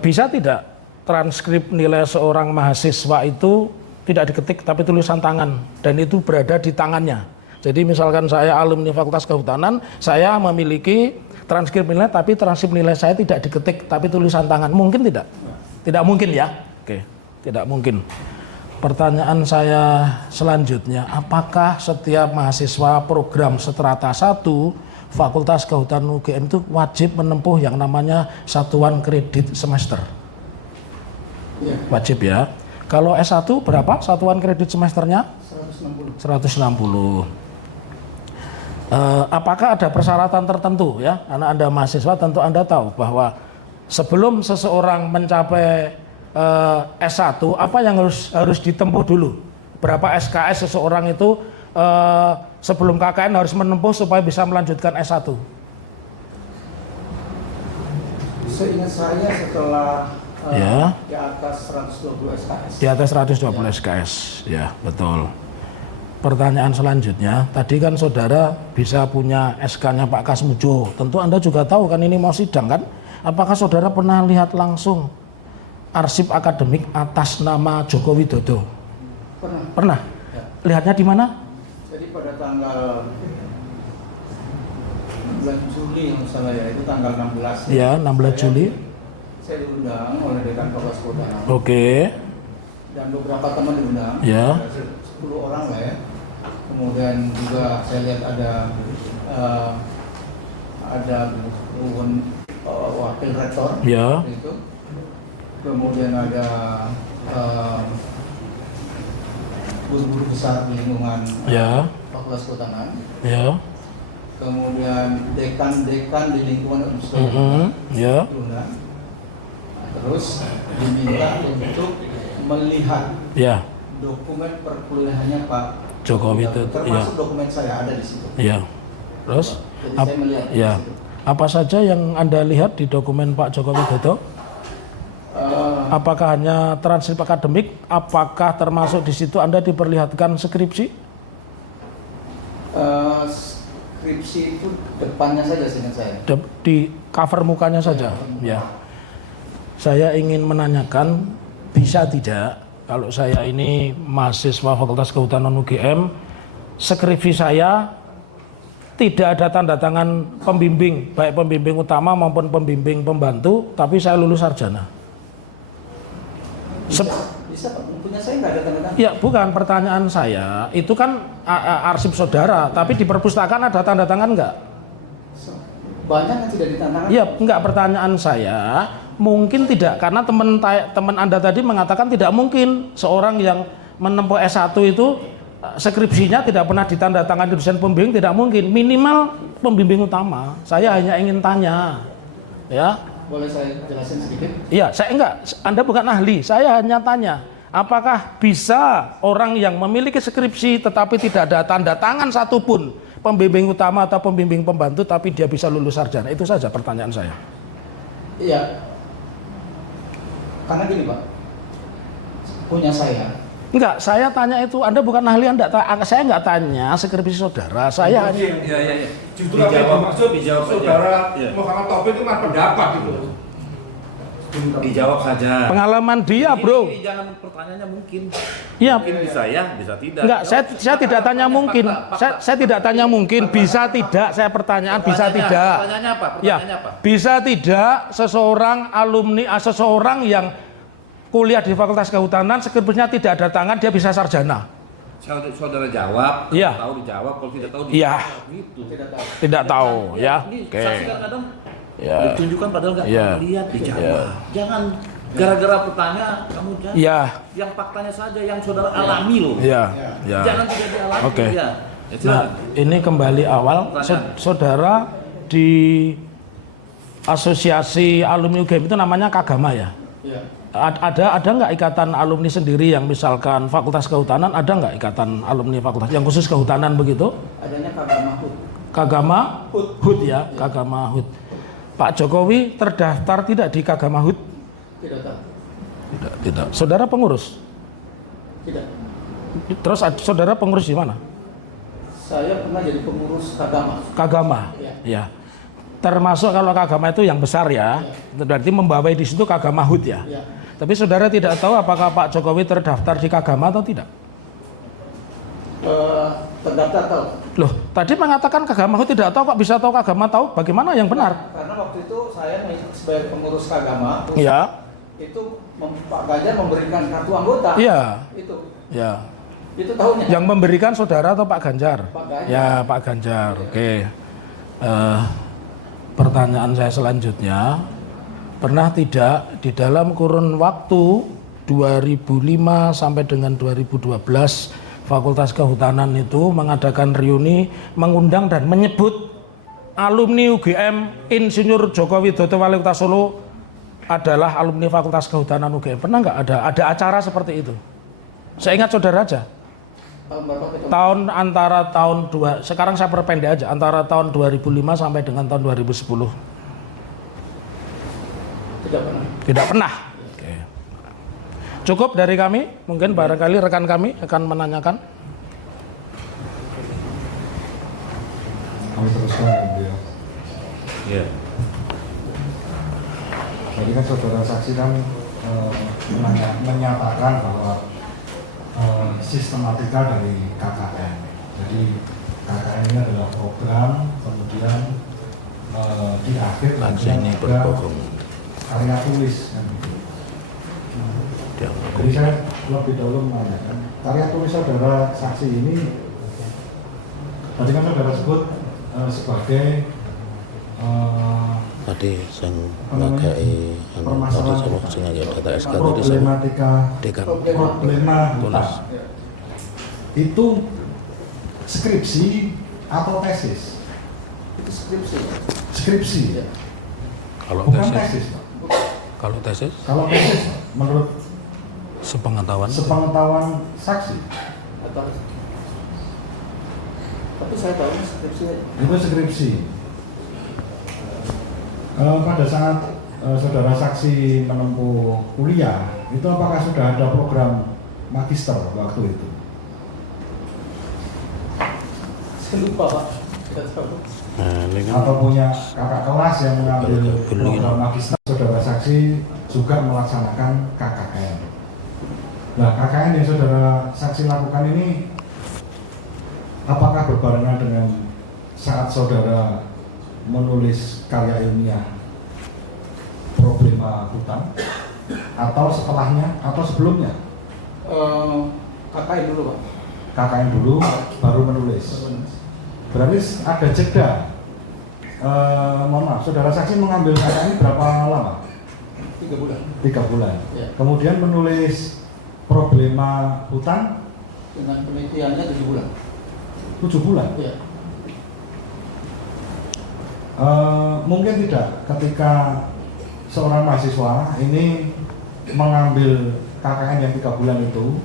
Bisa tidak transkrip nilai seorang mahasiswa itu tidak diketik tapi tulisan tangan dan itu berada di tangannya? Jadi misalkan saya alumni Fakultas Kehutanan, saya memiliki transkrip nilai tapi transkrip nilai saya tidak diketik tapi tulisan tangan. Mungkin tidak? Tidak mungkin ya? Oke, tidak mungkin. Pertanyaan saya selanjutnya, apakah setiap mahasiswa program Strata 1 Fakultas Kehutanan UGM itu wajib menempuh yang namanya satuan kredit semester? Wajib ya. Kalau S1 berapa satuan kredit semesternya? 160. Apakah ada persyaratan tertentu ya? Karena Anda mahasiswa tentu Anda tahu bahwa sebelum seseorang mencapai S1 apa yang harus ditempuh dulu? Berapa SKS seseorang itu sebelum KKN harus menempuh supaya bisa melanjutkan S1? Seingat saya setelah Ya. di atas 120 SKS. Di atas 120 SKS, ya betul. Pertanyaan selanjutnya, tadi kan saudara bisa punya SK-nya Pak Kasmujo. Tentu Anda juga tahu kan ini mau sidang kan? Apakah saudara pernah lihat langsung arsip akademik atas nama Joko Widodo? Pernah? Ya. Lihatnya di mana? Jadi pada tanggal 16 Juli yang salah ya, itu tanggal 16. Ya, 16 Juli. Saya diundang oleh Dekan Fakultas Kehutanan. Oke. Dan beberapa teman diundang. Ya. 10 orang lah ya. Kemudian juga saya lihat ada wakil rektor. Ya. Itu. Kemudian ada guru-guru besar di lingkungan Ya. Fakultas Kehutanan. Ya. Kemudian dekan-dekan di lingkungan universitas Ya. diundang. Terus diminta untuk melihat Ya. dokumen perkuliahannya Pak Joko Widodo. termasuk Ya. dokumen saya ada di situ. Ya. Terus? Jadi saya melihat di Ya. situ. Apa saja yang Anda lihat di dokumen Pak Joko Widodo? Apakah hanya transkrip akademik? Apakah termasuk di situ Anda diperlihatkan skripsi? Skripsi itu depannya saja seingat saya. Di cover mukanya saja. Ya. Saya ingin menanyakan, bisa tidak kalau saya ini mahasiswa Fakultas Kehutanan UGM, skripsi saya tidak ada tanda tangan pembimbing, baik pembimbing utama maupun pembimbing pembantu, tapi saya lulus sarjana. Bisa Pak, punya saya nggak ada tanda tangan. Ya bukan, pertanyaan saya itu kan arsip saudara, tapi di perpustakaan ada tanda tangan enggak? Banyak yang tidak ditantangkan. Ya enggak, pertanyaan saya mungkin tidak, karena teman Anda tadi mengatakan tidak mungkin seorang yang menempuh S1 itu skripsinya tidak pernah ditandatangani dosen pembimbing, tidak mungkin, minimal pembimbing utama. Saya hanya ingin tanya ya. Boleh saya jelasin sedikit? Iya, saya enggak, Anda bukan ahli, saya hanya tanya, apakah bisa orang yang memiliki skripsi tetapi tidak ada tanda tangan satupun pembimbing utama atau pembimbing pembantu tapi dia bisa lulus sarjana? Itu saja pertanyaan saya. Iya. Karena gini Pak, punya saya Enggak, saya tanya itu, Anda bukan ahli, saya nggak tanya skripsi saudara, saya hanya... Iya. Justru apa yang dimaksud saudara Muhammad Taufik itu mah pendapat gitu. Dijawab saja. Pengalaman dia, bro. Ini jangan pertanyaannya mungkin. Iya. Mungkin bisa ya, bisa tidak. Enggak, saya tidak tanya mungkin. Saya tidak tanya mungkin, bisa tidak. Saya pertanyaan bisa tidak. Pertanyaannya apa? Ya, bisa tidak seseorang alumni, seseorang yang kuliah di Fakultas Kehutanan, skripsinya tidak ada tangan, dia bisa sarjana. Saudara jawab, iya. Tahu dijawab, kalau tidak tahu iya. Gitu. Tidak tahu, ya. Oke. Saksi kadang ya. ditunjukkan padahal nggak lihat, dijawab. Ya. Jangan gara-gara pertanyaan kamu jangan. Ya. Yang faktanya saja yang saudara alami loh. Ya. Jangan tidak dialami. Oke. Ya. Nah, ini kembali awal, saudara di asosiasi alumni UGM itu namanya Kagama ya? Ya. Ada nggak ikatan alumni sendiri yang misalkan Fakultas Kehutanan, ada nggak ikatan alumni fakultas yang khusus kehutanan begitu? Adanya Kagama HUT. Kagama HUT ya, Kagama HUT. Pak Jokowi terdaftar tidak di Kagama HUT? Tidak. Saudara pengurus? Tidak. Terus saudara pengurus di mana? Saya pernah jadi pengurus Kagama. Kagama, ya. Termasuk kalau Kagama itu yang besar ya, berarti membawai di situ Kagama HUT ya. Tapi saudara tidak tahu apakah Pak Jokowi terdaftar di Kagama atau tidak? Terdaftar tahu. Loh, tadi mengatakan Kagama HUT tidak tahu, kok bisa tahu Kagama tahu? Bagaimana yang benar? Karena waktu itu saya sebagai pengurus Kagama, Ya. itu Pak Ganjar memberikan kartu anggota. Iya. Itu. Ya. Itu tahunya. Yang memberikan saudara atau Pak Ganjar? Pak Ganjar. Ya, Pak Ganjar. Oke. Pertanyaan saya selanjutnya, pernah tidak di dalam kurun waktu 2005 sampai dengan 2012 Fakultas Kehutanan itu mengadakan reuni, mengundang dan menyebut alumni UGM Insinyur Joko Widodo Wali Kota Solo adalah alumni Fakultas Kehutanan UGM? Pernah nggak ada acara seperti itu? Saya ingat saudara aja. Tahun antara tahun sekarang saya perpendek aja, antara tahun 2005 sampai dengan tahun 2010. Tidak pernah. Oke. Cukup dari kami, mungkin barangkali rekan kami akan menanyakan. Kami teruskan ya. Iya. Jadi kan saudara saksi kan menyatakan bahwa sistematika dari KKN. Jadi KKN ini adalah program, kemudian di akhir ini ada karya tulis kan gitu. Jadi saya lebih dahulu menanyakan karya tulis saudara saksi ini tadi kan saudara sebut sebagai tadi saya memakai data SK problema hutan itu skripsi atau tesis? Itu Skripsi. Kalau bukan tesis, Pak. Kalau tesis menurut sepengetahuan saksi. Tapi saya tahu skripsi. Itu skripsi. Pada saat saudara saksi menempuh kuliah, itu apakah sudah ada program magister waktu itu? Saya lupa, Pak. Tidak tahu. Atau punya kakak kelas yang mengambil program magister? Saudara saksi juga melaksanakan KKN. Nah, KKN yang saudara saksi lakukan ini apakah berbarengan dengan saat saudara menulis karya ilmiah problema hutan, atau setelahnya atau sebelumnya? KKN dulu, Pak. KKN dulu baru menulis. Berarti ada jeda. Mohon maaf, saudara saksi mengambil KKN berapa lama? 3 bulan. 3 bulan. Ya. Kemudian menulis problema hutan Dengan penelitiannya 7 bulan. 7 bulan. Ya. Mungkin tidak ketika seorang mahasiswa ini mengambil KKN yang 3 bulan itu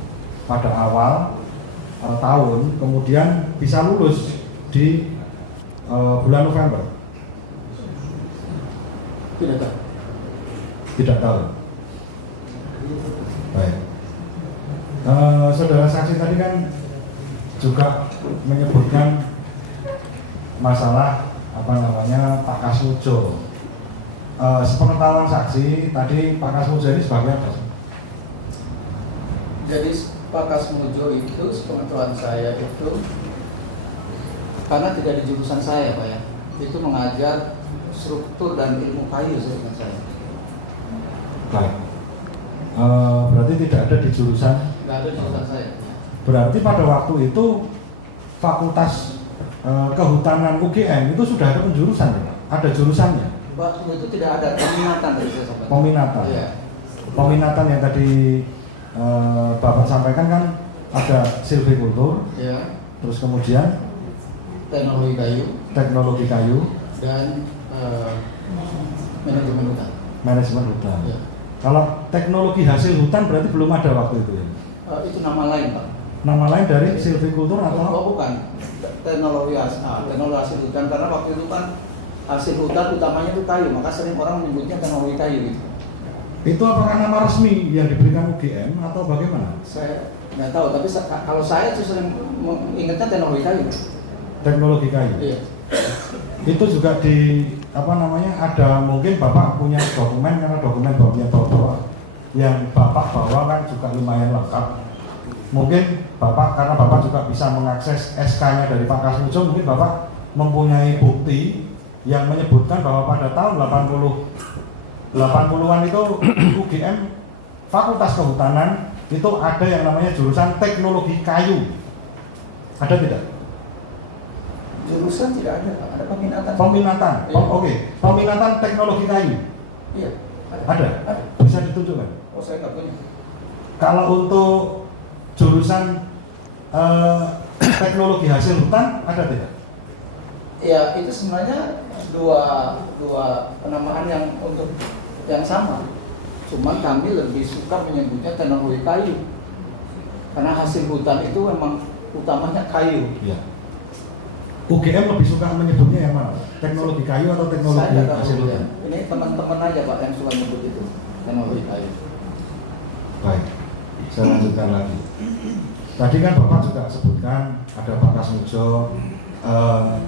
pada awal tahun, kemudian bisa lulus di bulan November. Tidak tahu. Baik. saksi tadi kan juga menyebutkan masalah Pak Kasmujo. Sepengetahuan saksi tadi Pak Kasmujo ini sebagai apa? Jadi Pak Kasmujo itu sepengetahuan saya itu karena tidak di jurusan saya Pak ya, itu mengajar struktur dan ilmu kayu seingat saya. Baik. Berarti tidak ada di jurusan? Tidak ada di jurusan saya. Berarti pada waktu itu Fakultas Kehutanan UGM itu sudah ada penjurusan ya Pak? Ada jurusannya? Pak, itu tidak ada peminatan dari saya sampaikan. Peminatan? Iya. Peminatan yang tadi Bapak sampaikan kan ada silvikultur, Ya. terus kemudian teknologi kayu dan manajemen hutan. manajemen hutan. Ya. Kalau teknologi hasil hutan berarti belum ada waktu itu ya? Itu nama lain Pak. Nama lain dari silvikultur atau? Oh bukan, teknologi hasil hutan, karena waktu itu kan hasil hutan utamanya itu kayu, maka sering orang menyebutnya teknologi kayu gitu. Itu apakah nama resmi yang diberikan UGM atau bagaimana? Saya nggak tahu, tapi kalau saya tuh sering ingatnya teknologi kayu. Teknologi kayu. Iya. Itu juga ada mungkin Bapak punya dokumen, karena dokumen Bapak yang Bapak bawa kan juga lumayan lengkap. Mungkin karena Bapak juga bisa mengakses SK-nya dari Pak Kasmujo, mungkin Bapak mempunyai bukti yang menyebutkan bahwa pada tahun 80-an itu UGM Fakultas Kehutanan itu ada yang namanya jurusan teknologi kayu. Ada tidak? Jurusan tidak ada peminatan. Peminatan. Iya. Oke. Peminatan teknologi kayu. Iya. Ada. Bisa ditunjukkan. Oh saya nggak punya. Kalau untuk jurusan teknologi hasil hutan ada tidak? Ya itu sebenarnya dua penamaan yang untuk yang sama. Cuman kami lebih suka menyebutnya teknologi kayu. Karena hasil hutan itu memang utamanya kayu. Iya. UGM lebih suka menyebutnya yang mana? Teknologi kayu atau teknologi Saya nggak hasil tahu ya. hutan? Ini teman-teman aja Pak yang suka menyebut itu teknologi kayu. Baik, saya lanjutkan lagi. Tadi kan Bapak juga sebutkan ada Pak Kasmujo.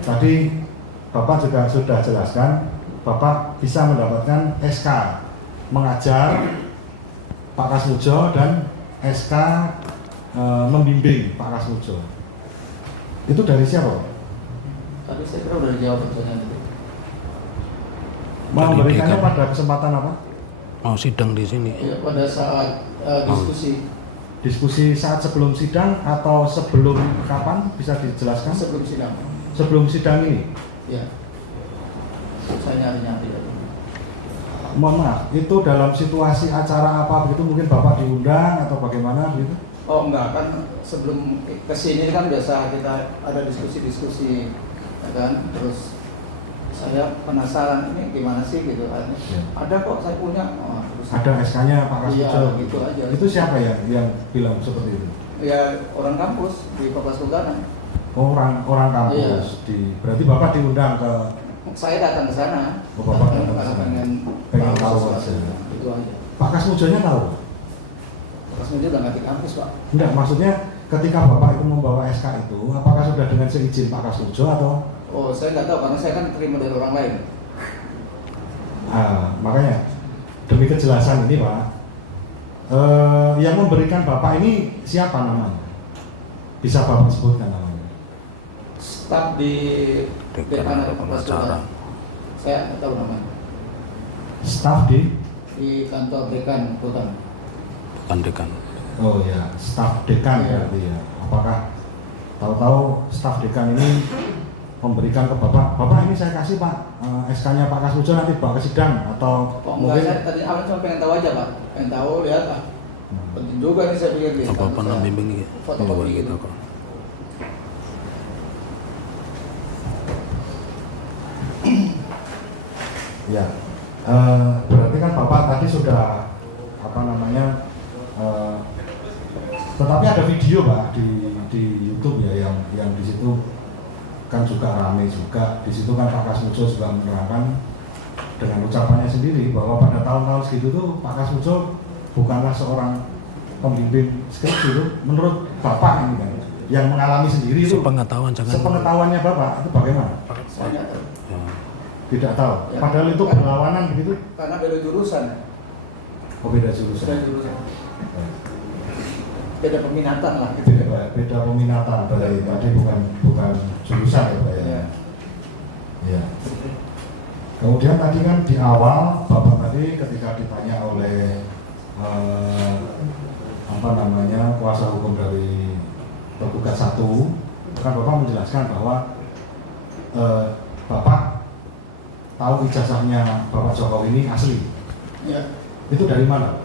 Tadi Bapak juga sudah jelaskan Bapak bisa mendapatkan SK mengajar Pak Kasmujo dan SK membimbing Pak Kasmujo. Itu dari siapa? Tapi saya kira udah dijawab pertanyaan itu. Memberikannya pada kesempatan apa? Mau sidang di sini. Ya, pada saat diskusi Diskusi saat sebelum sidang atau sebelum kapan bisa dijelaskan? sebelum sidang. Sebelum sidang ini. Ya. Saya nyari-nyari. Mohon maaf, itu dalam situasi acara apa begitu, mungkin Bapak diundang atau bagaimana begitu? Oh enggak, kan sebelum kesini kan biasa kita ada diskusi-diskusi, ya kan? Terus saya penasaran ini gimana sih gitu kan? Ya. Ada kok saya punya. Oh, terus Ada SK-nya Pak Iya, Kasmujo. gitu aja. Itu siapa ya yang bilang seperti itu? Ya orang kampus di Fakultas Kehutanan. Orang kampus. Iya. Berarti Bapak diundang ke. Saya datang ke sana. Oh, Bapak datang ke karena sana. pengen Tahu sesuatu. aja. Itu aja. Pak Kasmujonya tahu? Pas dia udah nggak di kampus Pak. Enggak, maksudnya ketika Bapak itu membawa SK itu, apakah sudah dengan seizin Pak Kasmujo atau? Oh saya nggak tahu karena saya kan terima dari orang lain. Makanya demi kejelasan ini Pak, yang memberikan Bapak ini siapa namanya? Bisa Bapak sebutkan namanya? Staf di Dekan atau Fakultas Kehutanan. Saya nggak tahu namanya. Staf di kantor dekan Kehutanan. Bukan dekan. Oh ya, staf dekan Iya. berarti ya. Apakah tahu-tahu staf dekan ini memberikan ke Bapak ini saya kasih Pak SK-nya Pak Kasmujo nanti bawa ke sidang atau Oh enggak, saya tadi awal cuma pengen tahu aja Pak. Pengen tahu lihat penting juga nih saya pikir. Apa pernah bimbing gitu? Fotokopi gitu. kok. ya. Berarti kan Bapak tadi sudah tetapi ada video Pak di YouTube ya yang di situ kan juga ramai juga. Di situ kan Pak Kasmujo juga menerangkan dengan ucapannya sendiri bahwa pada tahun-tahun segitu tuh Pak Kasmujo bukanlah seorang pembimbing skripsi itu menurut Bapak ini kan yang mengalami sendiri itu sepengetahuannya Bapak itu bagaimana? Saya nggak tahu. Tidak tahu. Ya. Padahal itu berlawanan begitu. Karena beda jurusan. Oh, beda jurusan. Beda jurusan. Beda peminatan lah. Gitu. Beda peminatan berarti tadi bukan jurusan ya Pak ya. Ya. Ya. Kemudian tadi kan di awal Bapak tadi ketika ditanya oleh kuasa hukum dari tergugat 1, kan Bapak menjelaskan bahwa Bapak tahu ijazahnya Bapak Jokowi ini asli. Ya. Itu dari mana?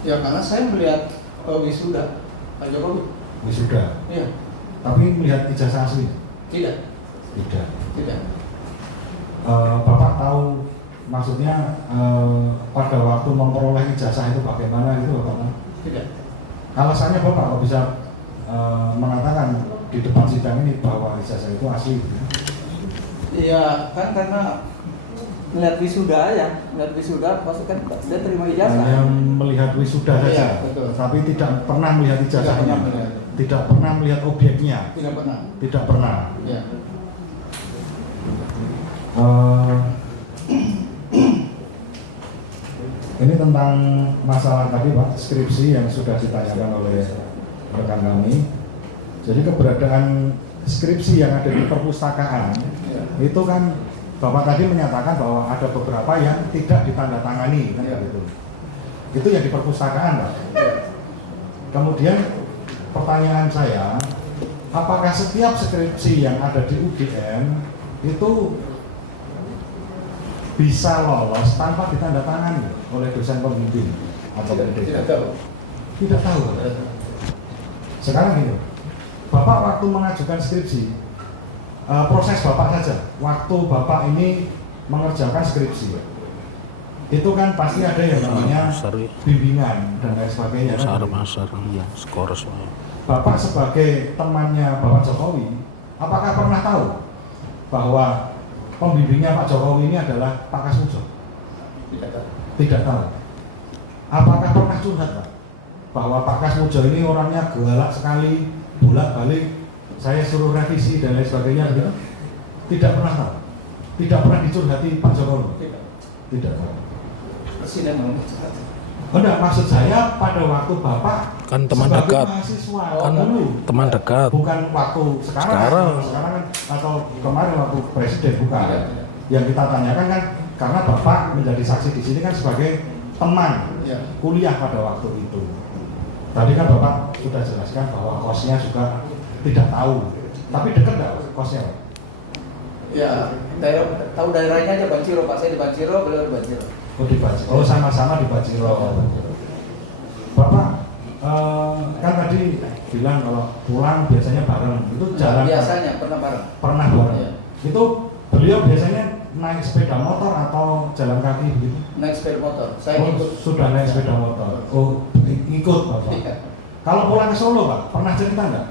Ya karena saya melihat wisuda Pak Jokowi. Wisuda. Iya. Tapi melihat ijazah asli? Tidak. Tidak. Bapak tahu maksudnya pada waktu memperoleh ijazah itu bagaimana gitu Bapak? Tidak. Alasannya Bapak kalau bisa mengatakan di depan sidang ini bahwa ijazah itu asli? Iya kan karena melihat wisuda ya, maksudnya kan dia terima ijazah. Hanya melihat wisuda saja, Iya, betul. tapi tidak pernah melihat ijazahnya, tidak pernah pernah melihat objeknya, Tidak pernah. Ya. Ini tentang masalah tadi Pak, skripsi yang sudah ditanyakan oleh rekan kami. Jadi keberadaan skripsi yang ada di perpustakaan itu kan Bapak tadi menyatakan bahwa ada beberapa yang tidak ditandatangani kan gitu. Itu yang di perpustakaan Pak. Kemudian pertanyaan saya, apakah setiap skripsi yang ada di UGM itu bisa lolos tanpa ditandatangani oleh dosen pembimbing atau pendeta? Tidak tahu. Sekarang gini, Bapak waktu mengajukan skripsi, proses Bapak saja, waktu Bapak ini mengerjakan skripsi, itu kan pasti ada yang namanya bimbingan dan lain sebagainya. Bapak sebagai temannya Bapak Jokowi, apakah pernah tahu bahwa pembimbingnya Pak Jokowi ini adalah Pak Kasmujo? Tidak tahu. Apakah pernah curhat Pak? Bahwa Pak Kasmujo ini orangnya galak sekali, bolak-balik, saya suruh revisi dan lain sebagainya gitu? Tidak pernah tahu. Tidak pernah dicurhati Pak Jokowi? Tidak tahu. Presiden ngomong curhat. Enggak, maksud saya pada waktu Bapak kan teman dekat, mahasiswa, kan dulu teman dekat, bukan waktu sekarang kan, atau kemarin waktu presiden, bukan. Yang kita tanyakan kan karena Bapak menjadi saksi di sini kan sebagai teman kuliah pada waktu itu. Tadi kan Bapak sudah jelaskan bahwa kosnya juga tidak tahu, tapi dekat nggak kosnya Pak? Ya, tahu daerahnya aja Banjiro Pak, saya di Banjiro, beliau di Banjiro. Oh di Banjiro, oh sama-sama di Banjiro. Bapak kan tadi bilang kalau pulang biasanya bareng, itu jalan biasanya pernah bareng. Pernah bareng. Ya. Itu beliau biasanya naik sepeda motor atau jalan kaki begitu? Naik sepeda motor. Saya ikut. Sudah naik sepeda motor. Oh, ikut Bapak. Iya. Kalau pulang ke Solo Pak, pernah cerita nggak?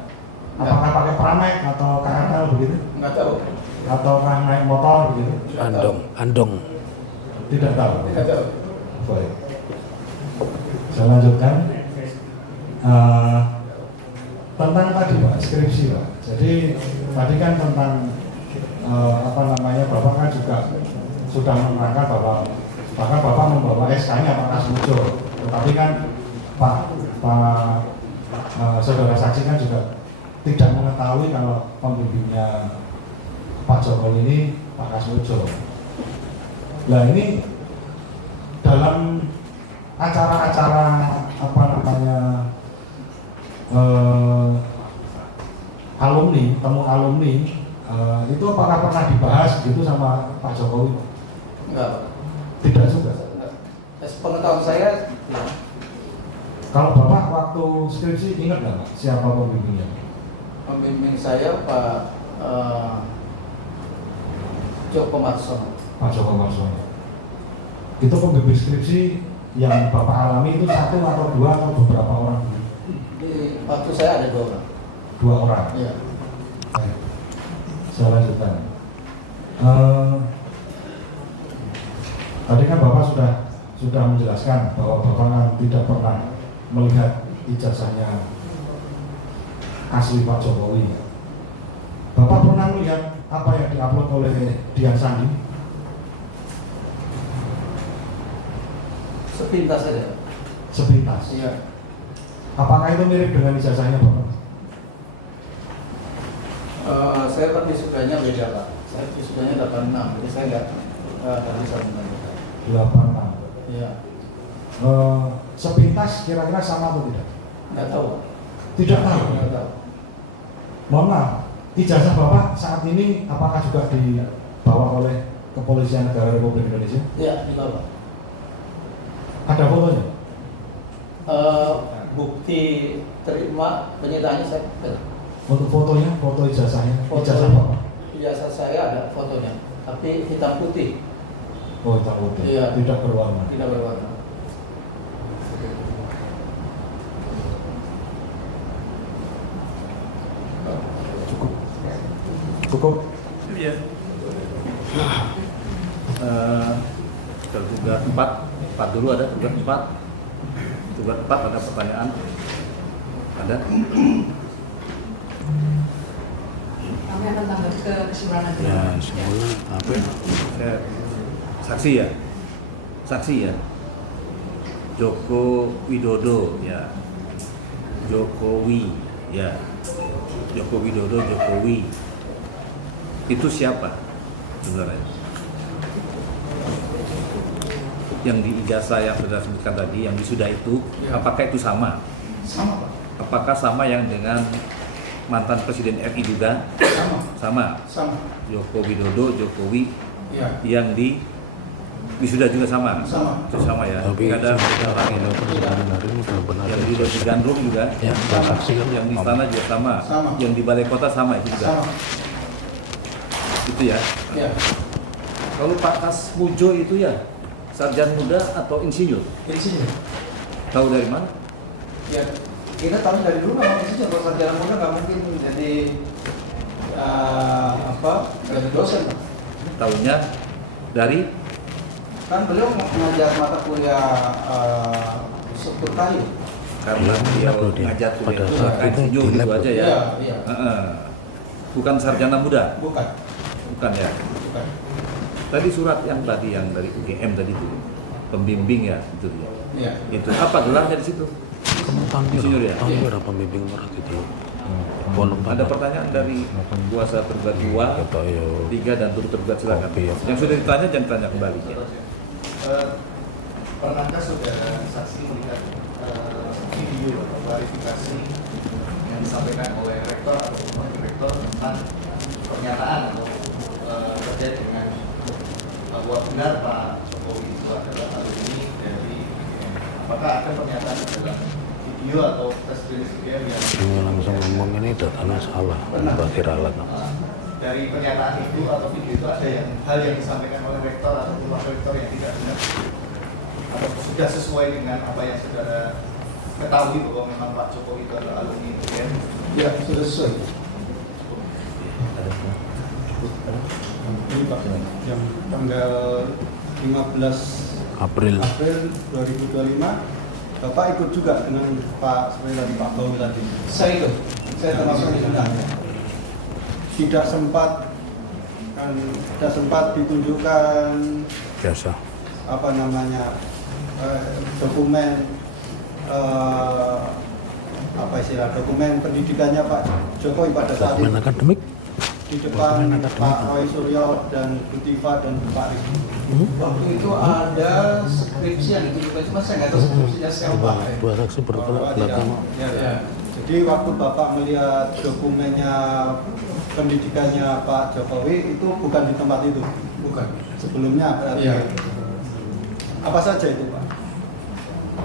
Apakah pakai Pramek atau KRL begitu? Nggak tahu. Atau naik motor begitu? Andong. Tidak tahu. Tidak tahu. Baik. Saya lanjutkan. Tentang tadi Pak, skripsi Pak. Jadi tadi kan tentang Bapak kan juga sudah menerangkan bahwa bahkan Bapak membawa SK-nya Pak Kasmujo. Tetapi kan Pak saudara saksi kan juga tidak mengetahui kalau pembimbingnya Pak Jokowi ini Pak Kasmujo. Nah ini dalam acara-acara alumni, temu alumni, itu apakah pernah dibahas gitu sama Pak Jokowi? Enggak. Tidak juga. Pengetahuan saya. Kalau Bapak waktu skripsi ingat nggak Pak siapa pembimbingnya? Pembimbing saya Pak Joko Marsono. Pak Joko Marsono. Itu pembimbing skripsi yang Bapak alami itu satu atau dua atau beberapa orang? Di waktu saya ada 2 orang. 2 orang. Iya. Saya lanjutkan. Tadi kan Bapak sudah menjelaskan bahwa Bapak kan tidak pernah melihat ijazahnya asli Pak Jokowi. Bapak pernah melihat apa yang diupload oleh Dian Sandi? Sepintas saja. Sepintas. Iya. Apakah itu mirip dengan ijazahnya Bapak? Saya kan wisudanya beda Pak. Saya wisudanya 86, jadi saya nggak bisa menentukan. 86. Iya. Sepintas kira-kira sama atau tidak? Nggak tahu. Tidak tahu. Nggak tahu. Mohon maaf, ijazah Bapak saat ini apakah juga dibawa oleh Kepolisian Negara Republik Indonesia? Iya, di bawah. Ada fotonya? Bukti terima penyitaannya saya pegang. Untuk fotonya, foto ijazahnya, ijazah Bapak? Ijazah saya ada fotonya, tapi hitam putih, Oh, hitam putih, Iya. tidak berwarna. tidak berwarna. Cukup? Iya. Tugas 4 dulu ada tugas 4. Tugas 4 ada pertanyaan. Ada? Kami akan tanggapi ke kesimpulan nanti. Ya, semuanya apa ya? Saksi ya? Saksi ya? Joko Widodo ya. Jokowi ya. Joko Widodo, Jokowi. Itu siapa sebenarnya? Yang di ijazah yang sudah sebutkan tadi, yang wisuda itu, apakah itu sama? Sama Pak. Apakah sama yang dengan mantan Presiden RI juga? Sama. Sama. Joko Widodo, Jokowi, Iya. yang di wisuda juga sama? Sama. Itu sama ya? Tapi Nggak ada beda orang ya? persidangan hari ini belum benar. Yang di Gandrung juga? Ya, saksi kan Yang di istana juga sama? Sama. Yang di Balai Kota sama itu juga? Sama. Itu ya? Iya. Kalau Pak Kasmujo itu ya sarjana muda atau insinyur? Di sini. Tahu dari mana? Ya, kita tahu dari dulu memang di sini kalau sarjana muda nggak mungkin jadi jadi dosen Pak. Tahunya dari Kan beliau mengajar mata kuliah struktur kayu. karena dia Loh, dia ngajar pada kuliah itu saat kan itu insinyur di gitu lab. aja ya? Iya, iya. Heeh. Bukan sarjana muda? Bukan. Bukan ya? Bukan. Tadi surat yang tadi yang dari UGM tadi itu pembimbing ya itu dia. Iya. Itu apa gelarnya di situ? Kamu Insinyur ya? tampil apa pembimbing merah gitu. Bolong Ada pertanyaan dari kuasa tergugat 2, kata yo 3 dan turut tergugat silakan. Kopi, ya. Yang sudah ditanya jangan tanya kembali. Ya. Pernahkah saudara saksi melihat video atau klarifikasi yang disampaikan oleh rektor atau wakil rektor tentang pernyataan atau terkait dengan bahwa benar Pak Jokowi itu adalah alumni dari UGM? Apakah ada pernyataan dalam video atau tes rilis UGM yang ini langsung ngomong ini datanya salah, berarti ralat. dari pernyataan itu atau video itu ada yang hal yang disampaikan oleh rektor atau wakil rektor yang tidak benar atau sudah sesuai dengan apa yang saudara ketahui bahwa memang Pak Jokowi itu adalah alumni UGM? Ya, sudah sesuai. Ini Pak, yang tanggal 15 April. April 2025 Bapak ikut juga dengan Pak seperti tadi Pak Bawi tadi. Saya ikut. Saya termasuk di sana. Tidak sempat ditunjukkan Biasa. apa namanya dokumen dokumen pendidikannya Pak Jokowi pada saat Dokumen itu akademik. di depan Dokumen akademik. Pak Roy Suryo dan Bu Tifa dan Pak Rizky. Waktu itu ada skripsi yang ditunjukkan, cuma saya nggak tahu skripsinya siapa. Dua saksi bertolak belakang. Ya. Jadi waktu Bapak melihat dokumennya pendidikannya Pak Jokowi itu bukan di tempat itu, Bukan. sebelumnya berarti. Iya. Apa saja itu Pak?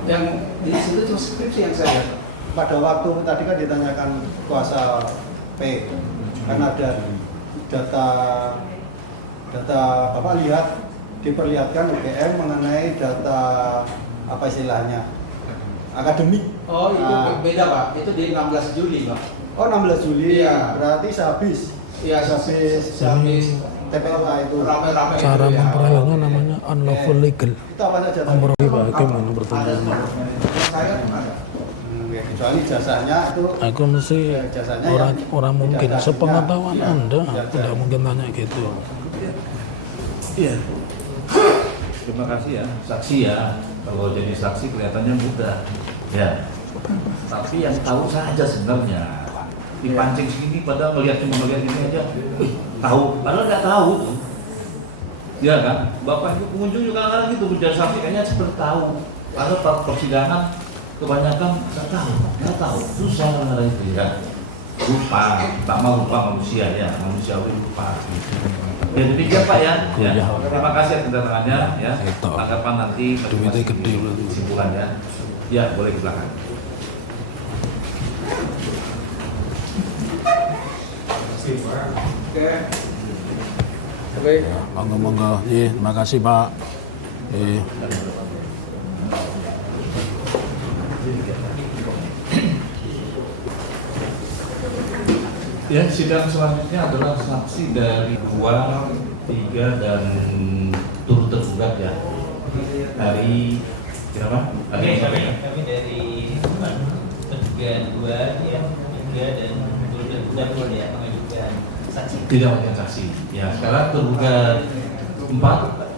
Yang di situ cuma skripsi yang saya lihat. Pada waktu tadi kan ditanyakan kuasa P, kan ada data Bapak lihat diperlihatkan UGM mengenai data apa istilahnya akademik. Oh, itu Nah. beda Pak. Itu di 16 Juli Pak. Oh 16 Juli, Iya. berarti sehabis Iya, sehabis TPA itu. rame-rame Cara itu ya. memperolehnya namanya unlawful legal. Itu apa saja? Iya. tadi? Memperoleh Pak Hakim ini Ada pertanyaannya. yang saya ada. kecuali jasanya itu Aku mesti jasanya orang mungkin tidak ada sepengetahuan artinya. Anda, Ya, aku tidak mungkin tanya gitu. Iya. Terima kasih ya, saksi ya. Kalau jadi saksi kelihatannya mudah. Ya. Tapi yang tahu saja sebenarnya. Dipancing segini padahal cuma melihat ini aja. Tahu, padahal nggak tahu. Ya kan? Bapak Ibu pengunjung juga kadang-kadang gitu menjadi saksi kayaknya seperti tahu. Karena persidangan kebanyakan nggak tahu. Susah kadang-kadang itu ya. Lupa, tak mau lupa manusia ya, manusiawi lupa. Ya demikian Pak ya. Terima kasih atas kedatangannya ya. Tanggapan nanti Duitnya gede berarti. kesimpulannya. Ya boleh ke belakang. Oke. Monggo. Iya, terima kasih Pak. Ya, sidang selanjutnya adalah saksi dari 2, 3 dan turut tergugat ya. Dari siapa? Kami dari terduga 2 ya, 3 dan turut tergugat ya, mengajukan saksi. Tidak mengajukan saksi. Ya, sekarang tergugat 4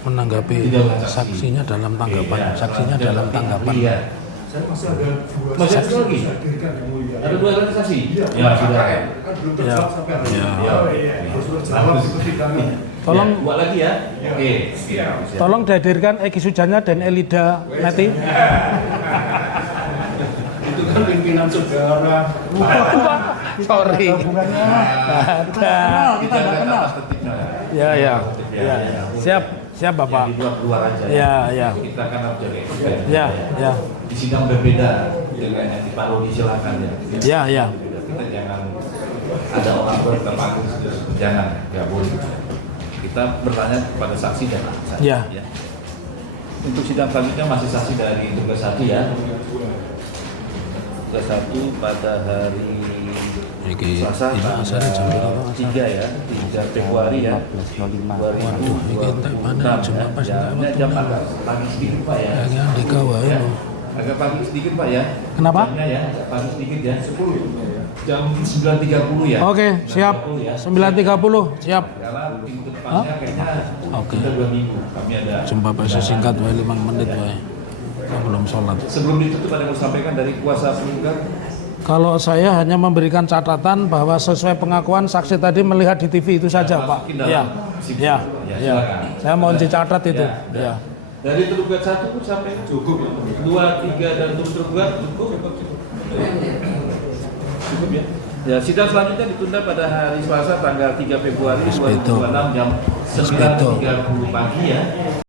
menanggapi saksinya dalam tanggapan. Saksinya dalam tanggapan. Iya. Saya masih ada dua Masih ada lagi? hadirkan yang mulia. Ada 2 lagi saksi? Iya, Ya, sudah. kan belum terjawab sampai hari ini. Ya. Oh iya, harus terjawab itu tidak. Tolong Ya, 2 lagi ya. Oke. Siap. Tolong dihadirkan Eki Sujana dan Elida Meti. Itu kan pimpinan saudara. Sorry. Ada. Kita nggak kenal. Ya. Siap Bapak. Yang di luar aja. Ya. Kita kan harus jaga. Ya. Di sidang berbeda dengan yang di parodi silakan ya. Ya. Kita jangan ada orang bertemakan jangan, nggak boleh. Kita bertanya kepada saksi dan saksi. Ya. Untuk sidang selanjutnya masih saksi dari tugas 1 ya. Tugas 1 pada hari Selasa tanggal 3 ya, 3 Februari ya. 2026 jamnya jam agak pagi sedikit Pak ya. Ya. Agak pagi sedikit Pak ya. Kenapa? Jamnya ya, agak pagi sedikit ya. 10 jam 9.30 ya. Oke, siap. 9.30, siap. Karena minggu depannya kayaknya Oke. kita 2 minggu kami ada. Jumpa bahasa singkat 5 menit wae. Belum sholat. Sebelum ditutup ada yang mau sampaikan dari kuasa penggugat. Kalau saya hanya memberikan catatan bahwa sesuai pengakuan saksi tadi melihat di TV itu saja, Pak. masukin dalam Ya. kesimpulan. silakan. Saya mohon dicatat itu. Ya. Dari tergugat 1 pun sampai cukup. 2, 3 dan tergugat cukup. Cukup ya. Ya, sidang selanjutnya ditunda pada hari Selasa tanggal 3 Februari 2026 jam 9.30 pagi ya.